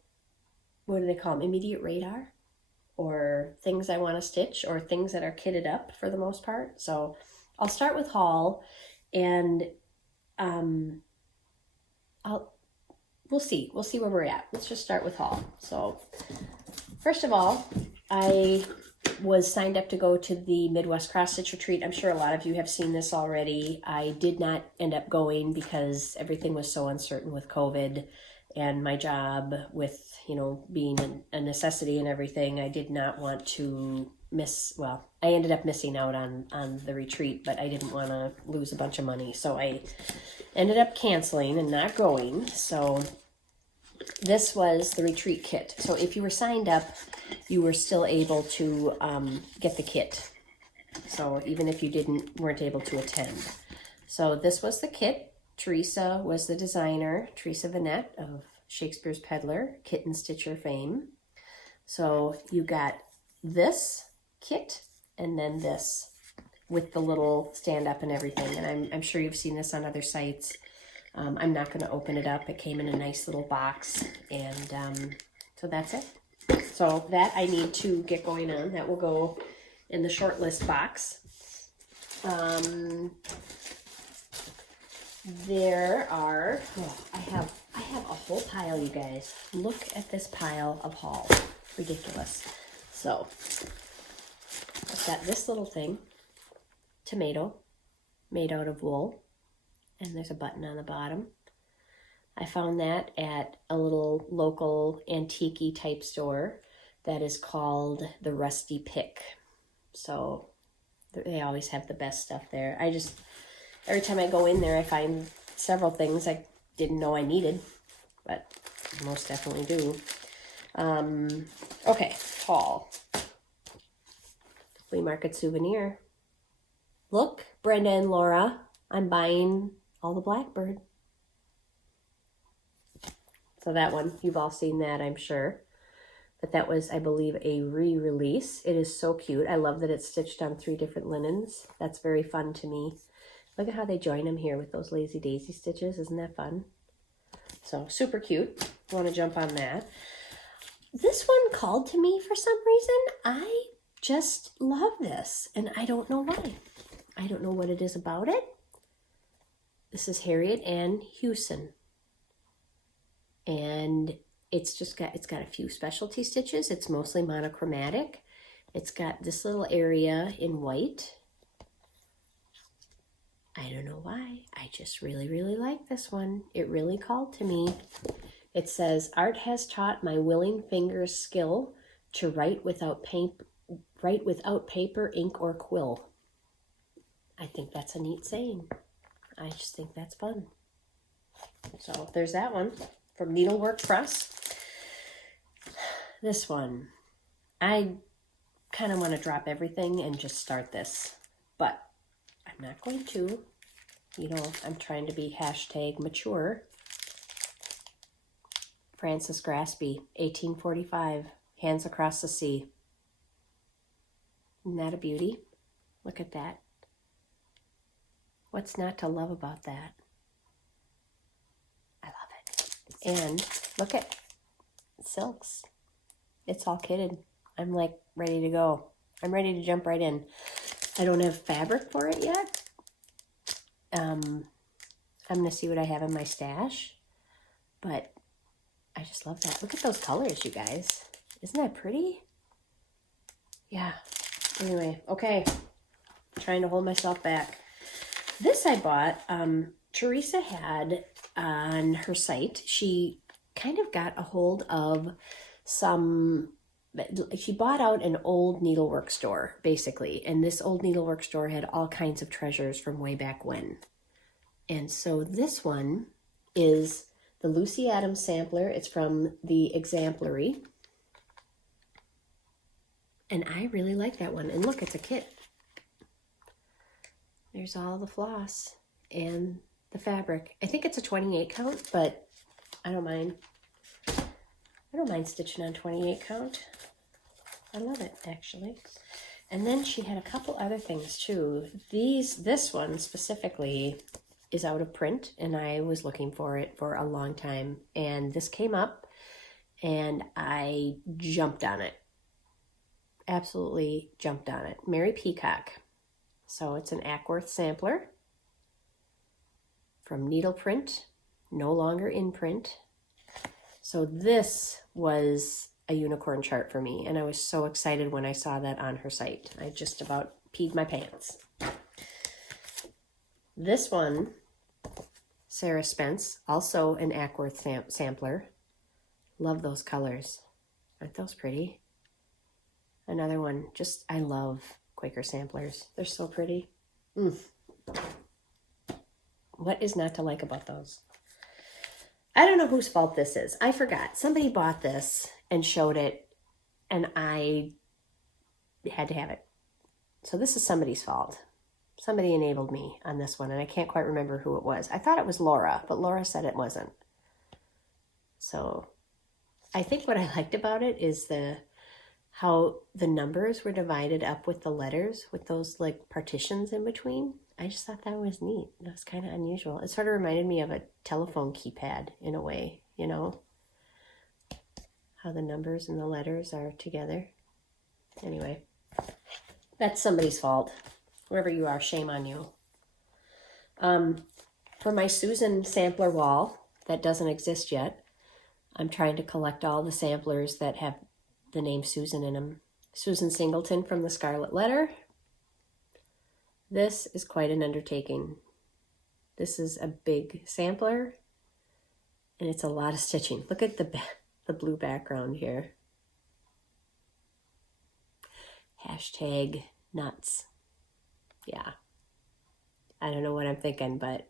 what do they call them? Immediate radar, or things I want to stitch, or things that are kitted up for the most part. So I'll start with haul, and we'll see where we're at. Let's just start with haul. So first of all, I was signed up to go to the Midwest Cross Stitch Retreat. I'm sure a lot of you have seen this already. I did not end up going because everything was so uncertain with COVID and my job with, being a necessity and everything. I did not want to I ended up missing out on the retreat, but I didn't want to lose a bunch of money. So I ended up canceling and not going. So this was the retreat kit. So if you were signed up, you were still able to get the kit. So even if you weren't able to attend. So this was the kit. Teresa was the designer, Teresa Vanette of Shakespeare's Peddler, Kitten Stitcher fame. So you got this kit and then this with the little stand up and everything. And I'm sure you've seen this on other sites. I'm not going to open it up. It came in a nice little box, and so that's it. So that I need to get going on. That will go in the short list box. There are, I have a whole pile, you guys. Look at this pile of haul. Ridiculous. So I've got this little thing, tomato, made out of wool. And there's a button on the bottom. I found that at a little local antique-y type store that is called the Rusty Pick. So they always have the best stuff there. Every time I go in there, I find several things I didn't know I needed, but I most definitely do. Okay, haul. Flea market souvenir. Look, Brenda and Laura, I'm buying all the Blackbird. So that one, you've all seen that, I'm sure. But that was, I believe, a re-release. It is so cute. I love that it's stitched on 3 different linens. That's very fun to me. Look at how they join them here with those lazy daisy stitches. Isn't that fun? So super cute. Want to jump on that. This one called to me for some reason. I just love this, and I don't know why. I don't know what it is about it. This is Harriet Ann Hewson. And it's got a few specialty stitches. It's mostly monochromatic. It's got this little area in white. I don't know why. I just really, really like this one. It really called to me. It says, art has taught my willing fingers skill to write without paper, ink, or quill. I think that's a neat saying. I just think that's fun. So there's that one from Needlework Press. This one, I kind of want to drop everything and just start this, but I'm not going to. You know, I'm trying to be #mature. Francis Graspy, 1845, Hands Across the Sea. Isn't that a beauty? Look at that. What's not to love about that? I love it. And look at silks. It's all kitted. I'm like ready to go. I'm ready to jump right in. I don't have fabric for it yet. I'm going to see what I have in my stash. But I just love that. Look at those colors, you guys. Isn't that pretty? Yeah. Anyway, okay. Trying to hold myself back. This I bought. Teresa had on her site. She kind of got a hold of some... She bought out an old needlework store, basically. And this old needlework store had all kinds of treasures from way back when. And so this one is the Lucy Adams sampler. It's from the Exemplary. And I really like that one. And look, it's a kit. There's all the floss and the fabric. I think it's a 28 count, but I don't mind. I don't mind stitching on 28 count. I love it, actually. And then she had a couple other things too. This one specifically is out of print, and I was looking for it for a long time. And this came up, and I jumped on it. Absolutely jumped on it. Mary Peacock. So it's an Ackworth sampler from Needle Print, no longer in print. So this was a unicorn chart for me, and I was so excited when I saw that on her site. I just about peed my pants. This one, Sarah Spence, also an Ackworth sampler. Love those colors. Aren't those pretty? Another one, just, I love Quaker samplers. They're so pretty. What is not to like about those? I don't know whose fault this is. I forgot. Somebody bought this and showed it, and I had to have it. So this is somebody's fault. Somebody enabled me on this one, and I can't quite remember who it was. I thought it was Laura, but Laura said it wasn't. So I think what I liked about it is how the numbers were divided up with the letters, with those like partitions in between. I just thought that was neat. That was kind of unusual. It sort of reminded me of a telephone keypad in a way, you know, how the numbers and the letters are together. Anyway, that's somebody's fault. Whoever you are, shame on you. For my Susan sampler wall that doesn't exist yet, I'm trying to collect all the samplers that have the name Susan in them. Susan Singleton from the Scarlet Letter. This is quite an undertaking. This is a big sampler, and it's a lot of stitching. Look at the blue background here. #nuts. Yeah. I don't know what I'm thinking, but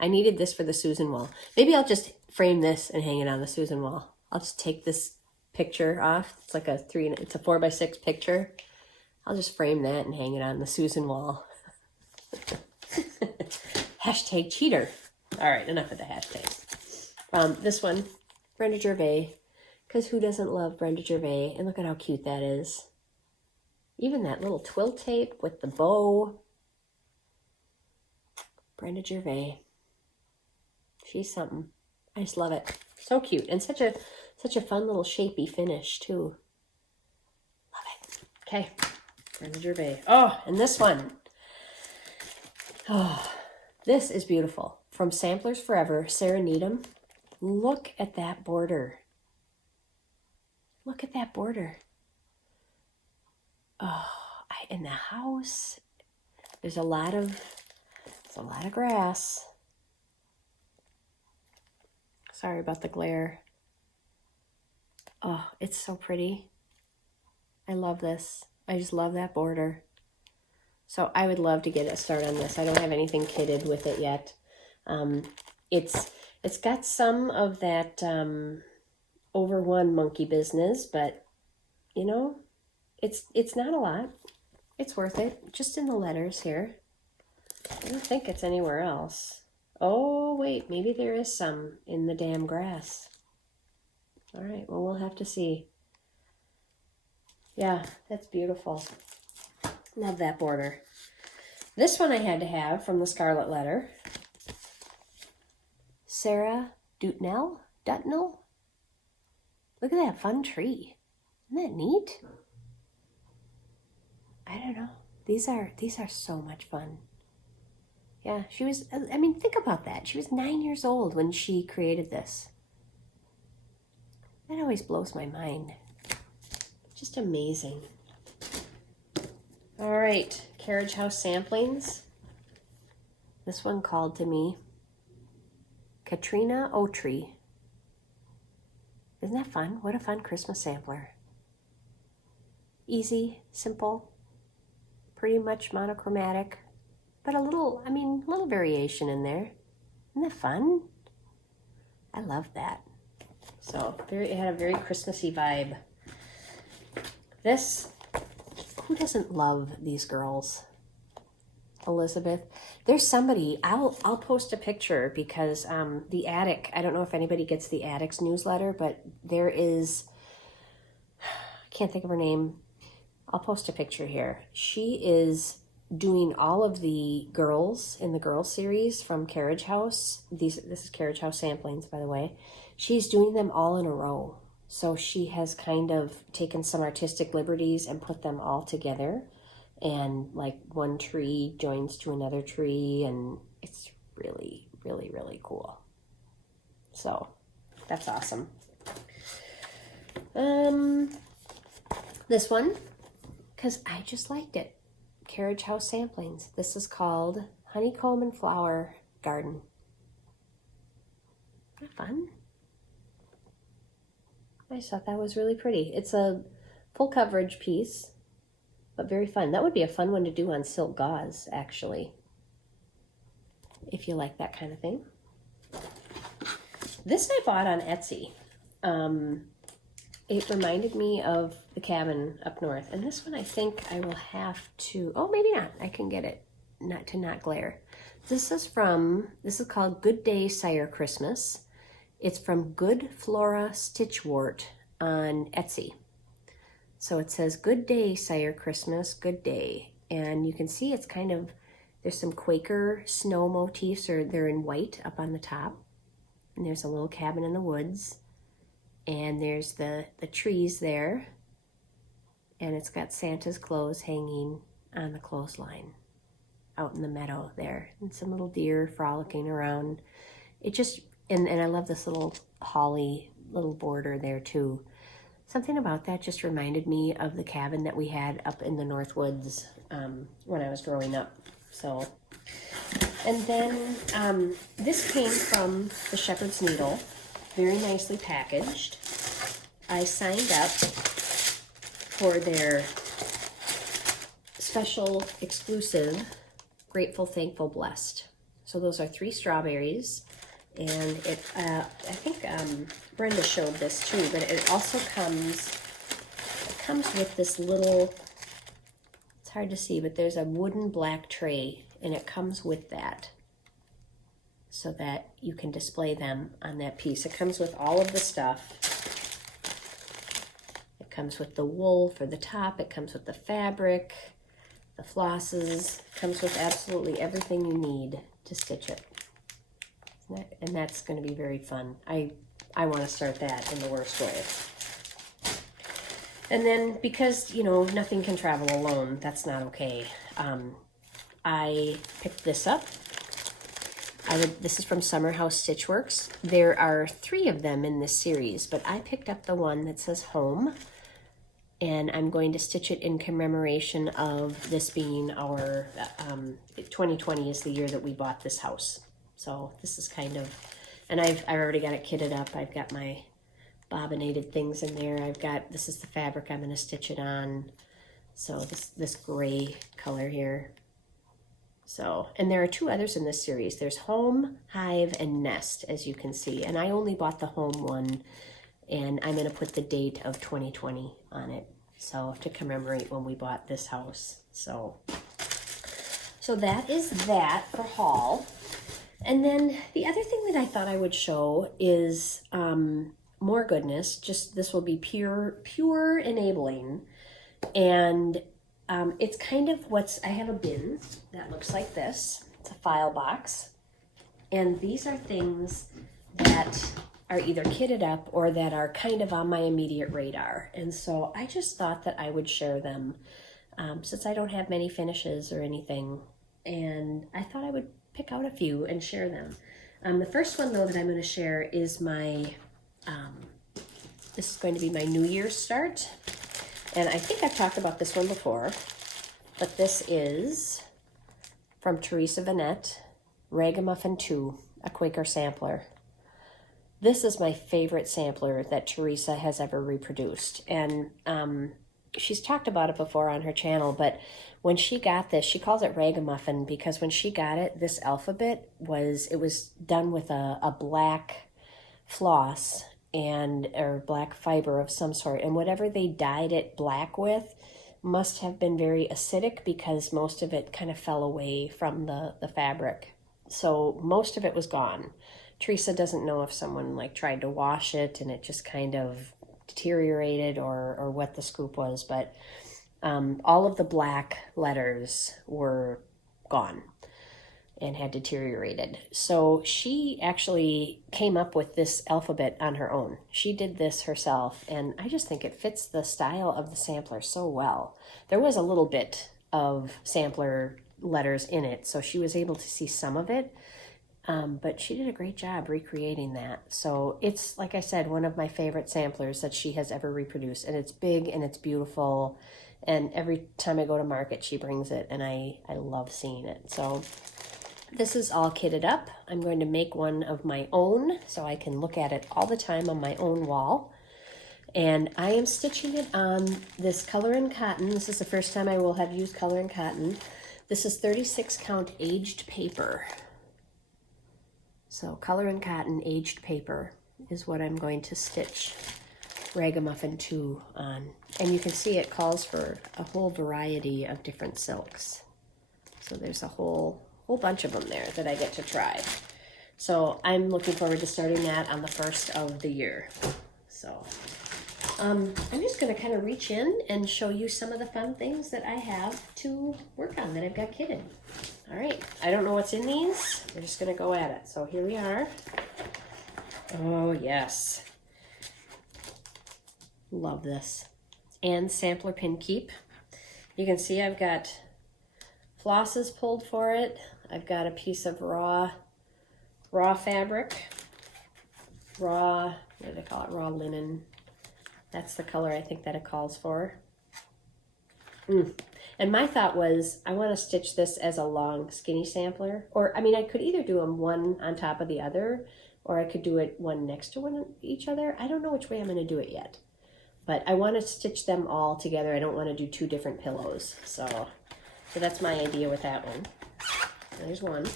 I needed this for the Susan wall. Maybe I'll just frame this and hang it on the Susan wall. I'll just take this picture off. It's like it's a 4x6 picture. I'll just frame that and hang it on the Susan wall. #cheater. All right, enough of the hashtags. This one, Brenda Gervais, because who doesn't love Brenda Gervais? And look at how cute that is. Even that little twill tape with the bow. Brenda Gervais. She's something. I just love it. So cute. And such a fun little shapy finish, too. Love it. Okay. Brenda Gervais. Oh, and this one. Oh, this is beautiful. From Samplers Forever, Sarah Needham. Look at that border. Look at that border. Oh, in the house, there's a lot of grass. Sorry about the glare. Oh, it's so pretty. I love this. I just love that border. So I would love to get a start on this. I don't have anything kitted with it yet. It's got some of that over one monkey business, but you know, it's not a lot. It's worth it. Just in the letters here. I don't think it's anywhere else. Oh wait, maybe there is some in the damn grass. All right, well, we'll have to see. Yeah, that's beautiful. Love that border. This one I had to have from the Scarlet Letter. Sarah Dutnell? Look at that fun tree. Isn't that neat? I don't know. These are so much fun. Yeah, she was, I mean, think about that. She was 9 years old when she created this. That always blows my mind. Just amazing. All right, Carriage House Samplings. This one called to me. Katrina Otree. Isn't that fun? What a fun Christmas sampler. Easy, simple, pretty much monochromatic, but a little variation in there. Isn't that fun? I love that. So it had a very Christmassy vibe. This, who doesn't love these girls? Elizabeth. There's somebody, I'll post a picture because the Attic, I don't know if anybody gets the Attic's newsletter, but there is, I can't think of her name. I'll post a picture here. She is doing all of the girls in the girls series from Carriage House. This is Carriage House Samplings, by the way. She's doing them all in a row. So she has kind of taken some artistic liberties and put them all together. And like one tree joins to another tree, and it's really, really, really cool. So that's awesome. This one, because I just liked it. Carriage House Samplings. This is called Honeycomb and Flower Garden. Isn't that fun? I just thought that was really pretty. It's a full coverage piece, but very fun. That would be a fun one to do on silk gauze, actually, if you like that kind of thing. This I bought on Etsy. It reminded me of the cabin up north. And this one I think I will have to, oh, maybe not. I can get it not glare. This is called Good Day Sire Christmas. It's from GoodfloraStitchwort on Etsy. So it says, Good Day Sire Christmas, good day. And you can see it's kind of, there's some Quaker snow motifs, or they're in white up on the top. And there's a little cabin in the woods. And there's the trees there. And it's got Santa's clothes hanging on the clothesline out in the meadow there. And some little deer frolicking around. It just, and I love this little holly little border there too. Something about that just reminded me of the cabin that we had up in the North Woods when I was growing up. So, and then this came from the Shepherd's Needle. Very nicely packaged. I signed up for their special exclusive Grateful, Thankful, Blessed. So those are 3 strawberries, and it I think Brenda showed this too, but it also comes with this little, it's hard to see, but there's a wooden black tray, and it comes with that, so that you can display them on that piece. It comes with all of the stuff. It comes with the wool for the top. It comes with the fabric, the flosses. It comes with absolutely everything you need to stitch it. And that's going to be very fun. I want to start that in the worst way. And then, because, you know, nothing can travel alone, that's not okay. I picked this up. This is from Summer House Stitchworks. There are 3 of them in this series, but I picked up the one that says home, and I'm going to stitch it in commemoration of this being our, 2020 is the year that we bought this house. So this is kind of, and I've already got it kitted up. I've got my bobbinated things in there. This is the fabric I'm going to stitch it on. So this gray color here. So, and there are 2 others in this series. There's Home, Hive, and Nest, as you can see. And I only bought the Home one, and I'm going to put the date of 2020 on it. So, to commemorate when we bought this house. So that is that for haul. And then the other thing that I thought I would show is more goodness. Just this will be pure enabling. And it's kind of I have a bin that looks like this. It's a file box. And these are things that are either kitted up or that are kind of on my immediate radar. And so I just thought that I would share them since I don't have many finishes or anything. And I thought I would pick out a few and share them. The first one, though, that I'm going to share is this is going to be my New Year's start. And I think I've talked about this one before, but this is from Teresa Vanette, Ragamuffin 2, a Quaker sampler. This is my favorite sampler that Teresa has ever reproduced. And she's talked about it before on her channel, but when she got this, she calls it Ragamuffin because when she got it, this alphabet was done with a black floss or black fiber of some sort, and whatever they dyed it black with must have been very acidic because most of it kind of fell away from the fabric. So most of it was gone. Teresa doesn't know if someone tried to wash it and it just kind of deteriorated or what the scoop was, but all of the black letters were gone and had deteriorated. So she actually came up with this alphabet on her own. She did this herself, and I just think it fits the style of the sampler so well. There was a little bit of sampler letters in it, so she was able to see some of it, but she did a great job recreating that. So it's, like I said, one of my favorite samplers that she has ever reproduced, and it's big and it's beautiful, and every time I go to market she brings it, and I love seeing it. So this is all kitted up. I'm going to make one of my own so I can look at it all the time on my own wall. And I am stitching it on this color and cotton. This is the first time I will have used color and cotton. This is 36 count aged paper. So color and cotton aged paper is what I'm going to stitch Ragamuffin 2 on. And you can see it calls for a whole variety of different silks. So there's a whole bunch of them there that I get to try. So I'm looking forward to starting that on the 1st of the year. So I'm just going to kind of reach in and show you some of the fun things that I have to work on that I've got kitted. All right, I don't know what's in these. We're just going to go at it. So here we are. Oh, yes. Love this. And sampler pin keep. You can see I've got flosses pulled for it. I've got a piece of raw fabric, what do they call it? Raw linen. That's the color I think that it calls for. And my thought was I want to stitch this as a long skinny sampler, or I mean I could either do them one on top of the other, or I could do it one next to each other. I don't know which way I'm going to do it yet, but I want to stitch them all together. I don't want to do 2 different pillows. So that's my idea with that one. There's one.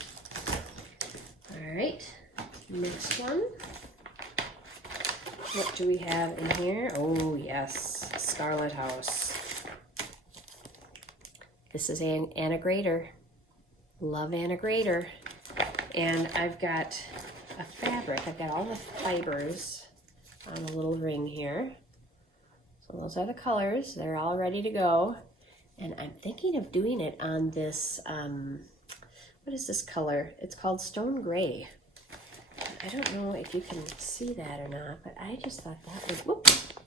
All right, next one. What do we have in here? Oh yes, Scarlet House. This is Anna Grader. Love Anna Grader. And I've got a fabric. I've got all the fibers on a little ring here. So those are the colors. They're all ready to go. And I'm thinking of doing it on this, what is this color? It's called Stone Gray. I don't know if you can see that or not, but I just thought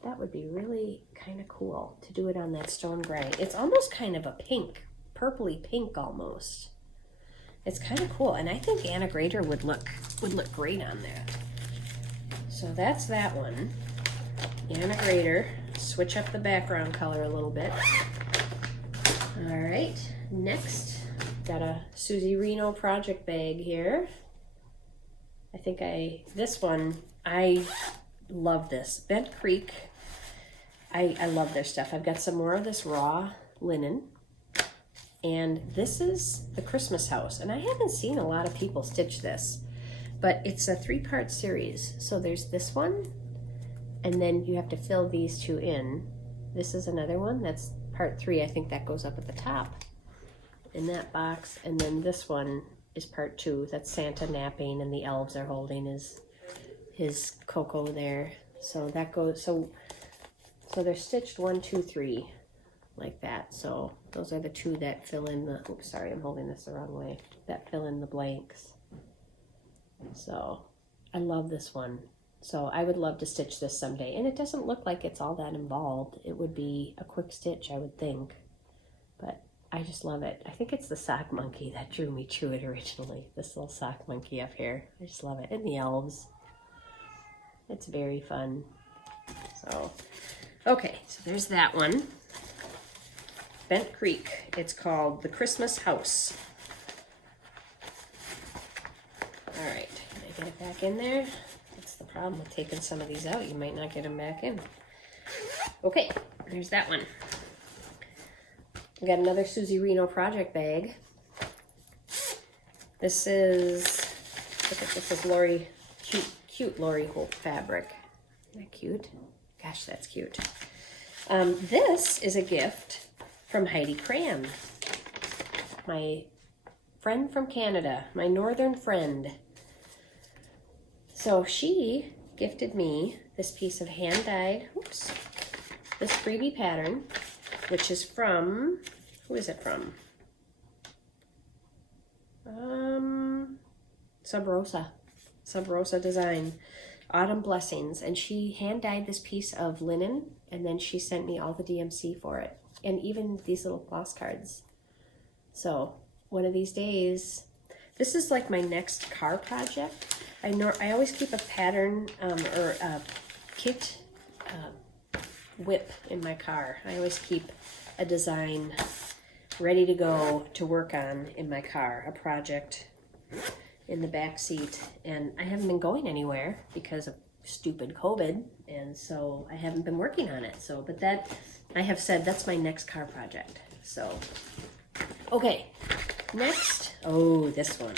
that would be really kind of cool to do it on that Stone Gray. It's almost kind of a pink, purpley pink almost. It's kind of cool, and I think Anna Grader would look great on that. So that's that one. Anna Grader. Switch up the background color a little bit. All right, next, got a Susie Reno project bag here. I think this one, I love this. Bent Creek, I love their stuff. I've got some more of this raw linen. And this is the Christmas house. And I haven't seen a lot of people stitch this, but it's a 3-part series. So there's this one, and then you have to fill these 2 in. This is another one, that's part 3. I think that goes up at the top in that box. And then this one is part 2. That's Santa napping and the elves are holding his cocoa there. So that goes, so they're stitched 1, 2, 3 like that. So those are the 2 that fill in the, oops, sorry, I'm holding this the wrong way, that fill in the blanks. So I love this one. So I would love to stitch this someday. And it doesn't look like it's all that involved. It would be a quick stitch, I would think. But I just love it. I think it's the sock monkey that drew me to it originally. This little sock monkey up here. I just love it. And the elves. It's very fun. So, okay, so there's that one. Bent Creek. It's called The Christmas House. All right, can I get it back in there? That's the problem with taking some of these out. You might not get them back in. Okay, there's that one. We got another Susie Reno project bag. This is, look at this, is Lori, cute Lori Holt fabric. Isn't that cute? Gosh, that's cute. This is a gift from Heidi Cram, my friend from Canada, my northern friend. So she gifted me this piece of hand-dyed, oops, this freebie pattern, which is from, who is it from? Sub Rosa Design, Autumn Blessings. And she hand-dyed this piece of linen, and then she sent me all the DMC for it. And even these little floss cards. So one of these days, this is like my next car project. I always keep a pattern or a kit whip in my car. I always keep a design ready to go to work on in my car, a project in the back seat. And I haven't been going anywhere because of stupid COVID, and so I haven't been working on it. So, but that, I have said that's my next car project. So, okay, next, oh, this one.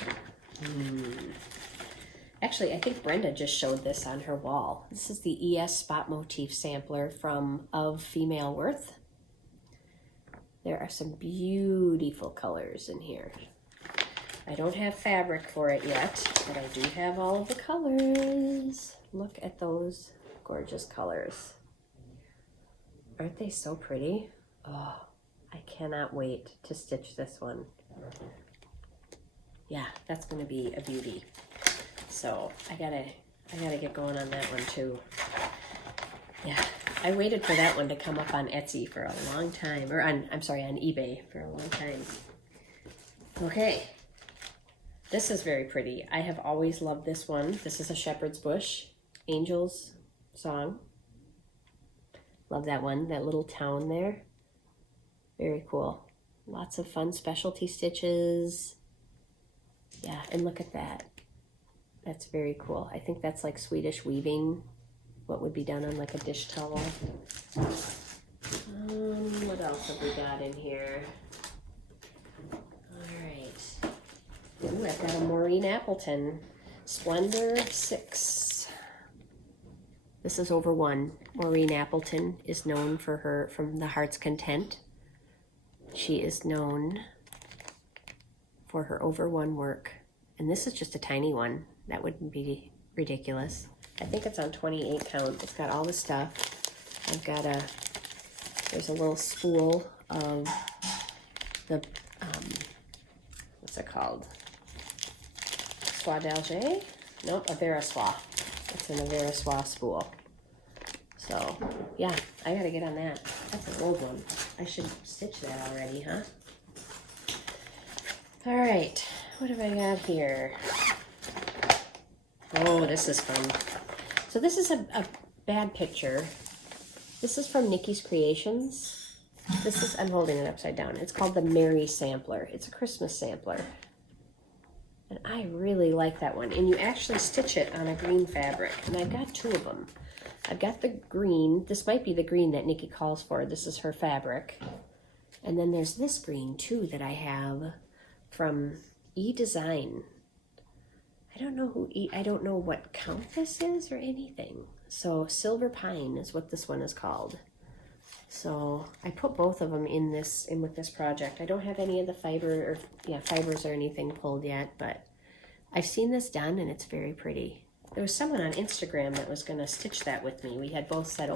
Actually, I think Brenda just showed this on her wall. This is the ES Spot Motif Sampler from Of Female Worth. There are some beautiful colors in here. I don't have fabric for it yet, but I do have all of the colors. Look at those gorgeous colors. Aren't they so pretty? Oh, I cannot wait to stitch this one. Yeah, that's gonna be a beauty. So I gotta get going on that one too. Yeah, I waited for that one to come up on Etsy for a long time, or on eBay for a long time. Okay, this is very pretty. I have always loved this one. This is a Shepherd's Bush, Angel's Song. Love that one, that little town there. Very cool. Lots of fun specialty stitches. Yeah, and look at that. That's very cool. I think that's like Swedish weaving, what would be done on like a dish towel. What else have we got in here? All right. Ooh, I've got a Maureen Appleton Splendor 6. This is over 1. Maureen Appleton is known for her, from The Heart's Content. She is known for her over 1 work. And this is just a tiny one. That wouldn't be ridiculous. I think it's on 28 count. It's got all the stuff. I've got there's a little spool of the, what's it called? Soie d'Alger? Nope, a Verissois. It's an Verissois spool. So, yeah, I gotta get on that. That's an old one. I should stitch that already, huh? All right, what have I got here? Oh, this is fun. So this is a bad picture. This is from Nikki's Creations. This is, I'm holding it upside down. It's called the Merry Sampler. It's a Christmas sampler. And I really like that one. And you actually stitch it on a green fabric. And I've got two of them. I've got the green. This might be the green that Nikki calls for. This is her fabric. And then there's this green too that I have from E-Design. I don't know I don't know what count this is or anything. So Silver Pine is what this one is called. So I put both of them in with this project. I don't have any of the fibers or anything pulled yet, but I've seen this done and it's very pretty. There was someone on Instagram that was going to stitch that with me. We had both said,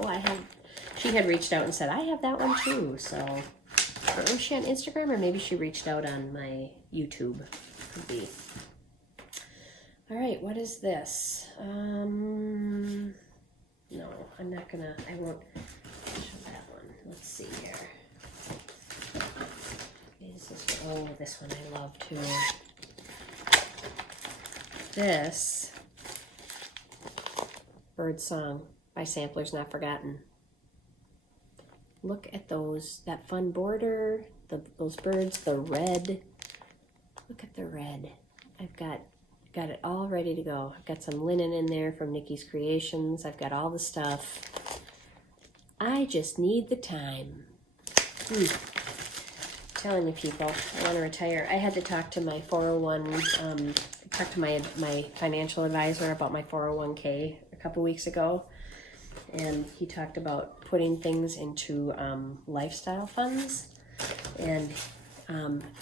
she had reached out and said, I have that one too. So, was she on Instagram or maybe she reached out on my YouTube? Could be. All right, what is this? No, I'm not gonna, I won't show that one. Let's see here. Is this one? Oh, this one I love too. This, Bird Song by Samplers Not Forgotten. Look at those, that fun border, those birds, the red. Look at the red. I've got it all ready to go. I've got some linen in there from Nikki's Creations. I've got all the stuff. I just need the time. Telling you people, I want to retire. I had to talk to my 401, talk to my financial advisor about my 401k a couple weeks ago. And he talked about putting things into lifestyle funds. And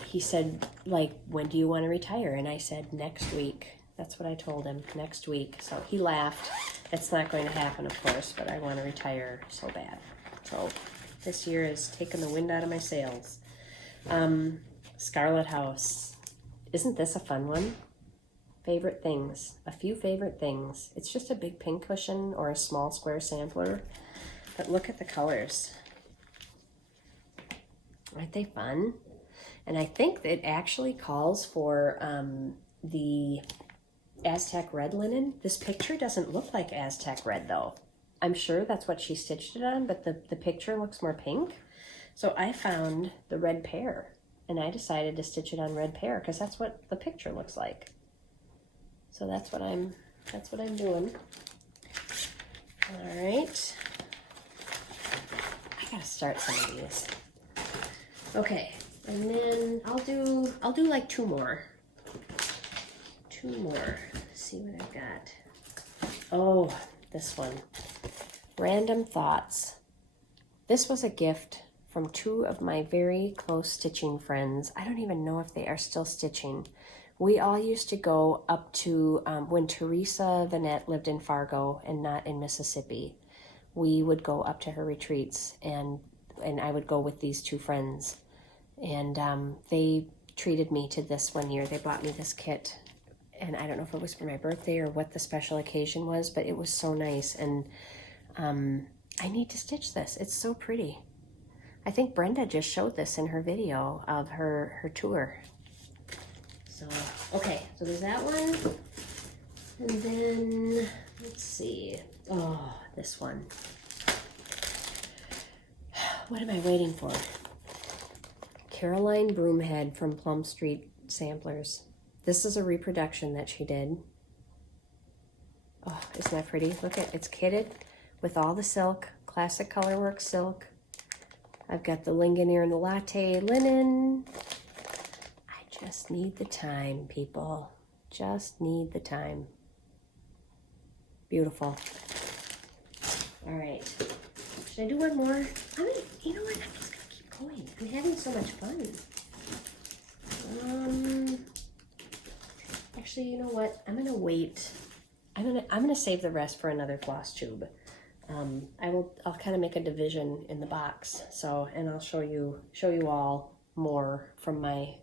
he said, like, when do you want to retire? And I said, next week. That's what I told him, next week. So he laughed. It's not going to happen, of course, but I want to retire so bad. So this year has taken the wind out of my sails. Scarlet House. Isn't this a fun one? Favorite things. A few favorite things. It's just a big pin cushion or a small square sampler. But look at the colors. Aren't they fun? And I think it actually calls for the Aztec red linen. This picture doesn't look like Aztec red though. I'm sure that's what she stitched it on, but the picture looks more pink. So I found the red pear and I decided to stitch it on red pear because that's what the picture looks like. So that's what I'm doing. All right. I gotta start some of these. Okay. And then I'll do like two more. Let's see what I've got. Oh, this one. Random Thoughts. This was a gift from two of my very close stitching friends. I don't even know if they are still stitching. We all used to go up to, when Teresa Vanette lived in Fargo and not in Mississippi, we would go up to her retreats and I would go with these two friends. And they treated me to this one year. They bought me this kit. And I don't know if it was for my birthday or what the special occasion was, but it was so nice. And I need to stitch this. It's so pretty. I think Brenda just showed this in her video of her tour. So, okay, so there's that one. And then, let's see. Oh, this one. What am I waiting for? Caroline Broomhead from Plum Street Samplers. This is a reproduction that she did. Oh, isn't that pretty? Look at it's kitted with all the silk, classic colorwork silk. I've got the Ligonier and the Latte linen. I just need the time, people. Just need the time. Beautiful. All right. Should I do one more? You know what? I'm just gonna keep going. I'm having so much fun. Actually, you know what? I'm gonna wait. I'm gonna save the rest for another FlossTube. I'll kind of make a division in the box. So, and I'll show you all more from my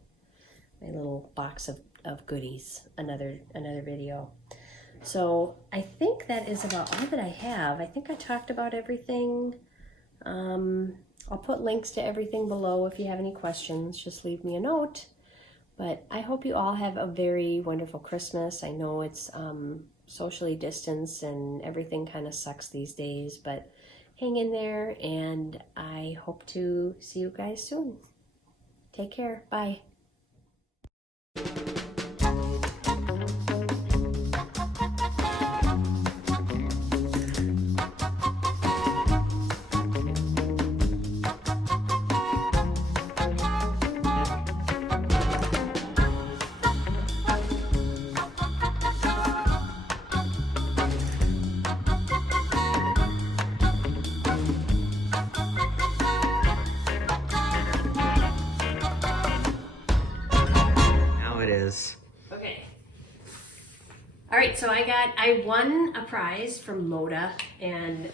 little box of goodies. Another video. So I think that is about all that I have. I think I talked about everything. I'll put links to everything below if you have any questions. Just leave me a note. But I hope you all have a very wonderful Christmas. I know it's socially distanced and everything kind of sucks these days, but hang in there, and I hope to see you guys soon. Take care. Bye. Okay. All right, so I won a prize from Moda, and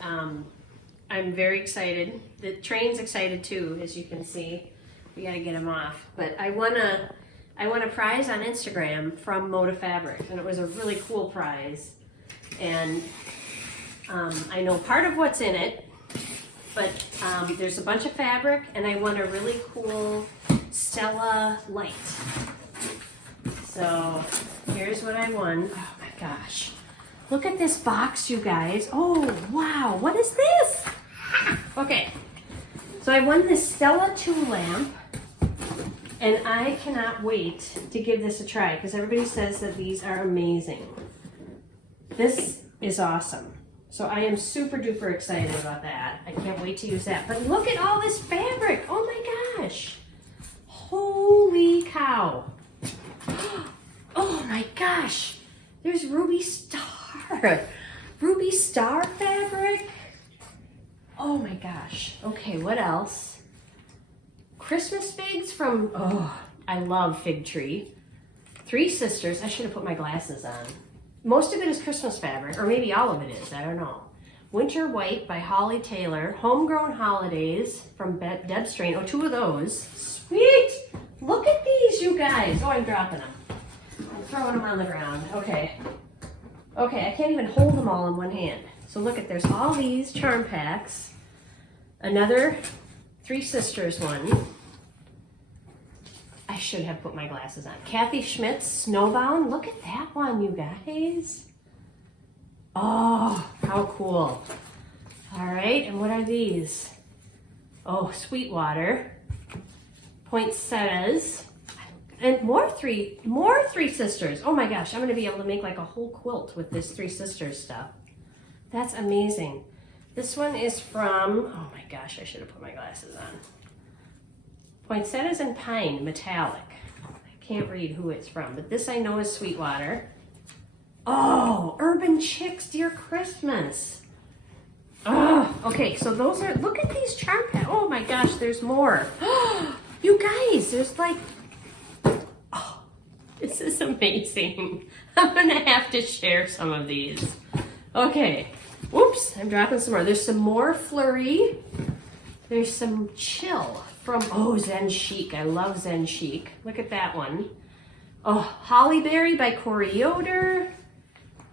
I'm very excited. The train's excited too, as you can see. We got to get him off. But I won a prize on Instagram from Moda Fabrics, and it was a really cool prize. And I know part of what's in it, but there's a bunch of fabric, and I won a really cool Stella light. So here's what I won. Oh my gosh. Look at this box, you guys. Oh, wow. What is this? Okay. So I won this Stella 2 lamp, and I cannot wait to give this a try because everybody says that these are amazing. This is awesome. So I am super duper excited about that. I can't wait to use that. But look at all this fabric. Oh my gosh. Holy cow. Oh my gosh, there's Ruby Star. Ruby Star fabric. Oh my gosh. Okay, what else? Christmas figs from, oh, I love Fig Tree. Three Sisters, I should have put my glasses on. Most of it is Christmas fabric, or maybe all of it is, I don't know. Winter White by Holly Taylor. Homegrown Holidays from Deb Strain. Oh, 2 of those. Sweet. Look at these, you guys. Oh, I'm dropping them. I'm throwing them on the ground. Okay. Okay, I can't even hold them all in one hand. So look at, there's all these charm packs. Another Three Sisters one. I should have put my glasses on. Kathy Schmidt's Snowbound. Look at that one, you guys. Oh, how cool. All right, and what are these? Oh, Sweetwater. Poinsettias. And more three Sisters. Oh my gosh, I'm gonna be able to make like a whole quilt with this Three Sisters stuff. That's amazing. This one is from, oh my gosh, I should have put my glasses on. Poinsettias and Pine, metallic. I can't read who it's from, but this I know is Sweetwater. Oh, Urban Chicks, Dear Christmas. Oh, okay, so those are, look at these charm packs. Oh my gosh, there's more. You guys, there's like, oh, this is amazing. I'm gonna have to share some of these. Okay, whoops, I'm dropping some more. There's some more Flurry. There's some Chill from, oh, Zen Chic. I love Zen Chic. Look at that one. Oh, Hollyberry by Corey Yoder.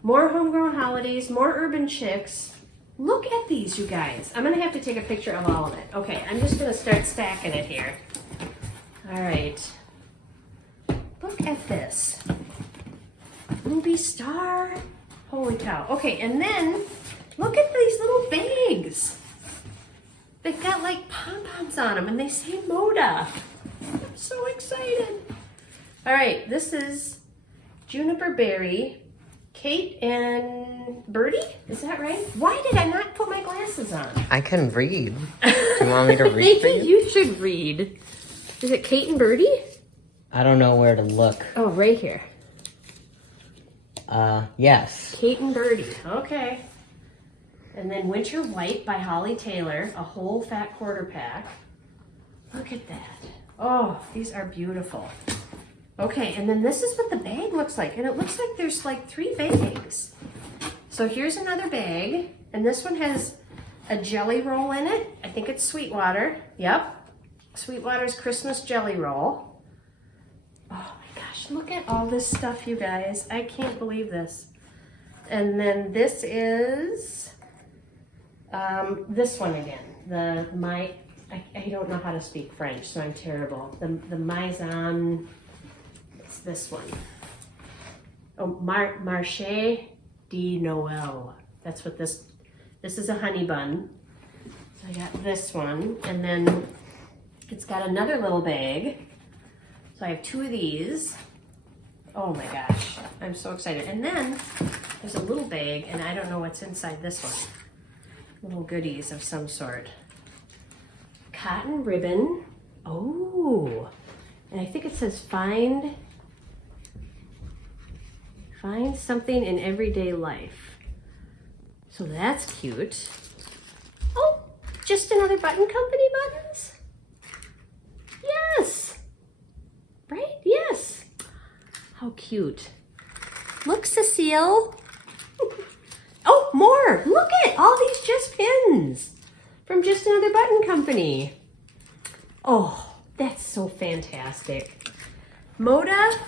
More Homegrown Holidays, more Urban Chicks. Look at these, you guys. I'm gonna have to take a picture of all of it. Okay, I'm just gonna start stacking it here. All right. Look at this. Ruby Star. Holy cow. Okay, and then look at these little bags. They've got like pom-poms on them and they say Moda. I'm so excited. All right, this is Juniper Berry, Kate and Birdie, is that right? Why did I not put my glasses on? I can read. Do you want me to read Maybe for you? You should read. Is it Kate and Birdie? I don't know where to look. Oh, right here. Yes. Kate and Birdie, okay. And then Winter White by Holly Taylor, a whole fat quarter pack. Look at that. Oh, these are beautiful. Okay, and then this is what the bag looks like. And it looks like there's like 3 bags. So here's another bag. And this one has a jelly roll in it. I think it's Sweetwater. Yep. Sweetwater's Christmas jelly roll. Oh my gosh, look at all this stuff, you guys. I can't believe this. And then this is this one again. I don't know how to speak French, so I'm terrible. The Maison What's this one? Oh, Marché de Noël. That's what this is, a honey bun. So I got this one, and then it's got another little bag. So I have 2 of these. Oh my gosh, I'm so excited. And then there's a little bag, and I don't know what's inside this one. Little goodies of some sort. Cotton ribbon. Oh, and I think it says find something in everyday life. So that's cute. Oh, just another button company buttons? Yes. Right? Yes. How cute. Look, Cecile. Oh, more. Look at all these Just Pins from Just Another Button Company. Oh, that's so fantastic. Moda,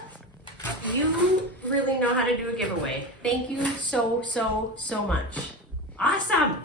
you really know how to do a giveaway. Thank you so, so, so much. Awesome.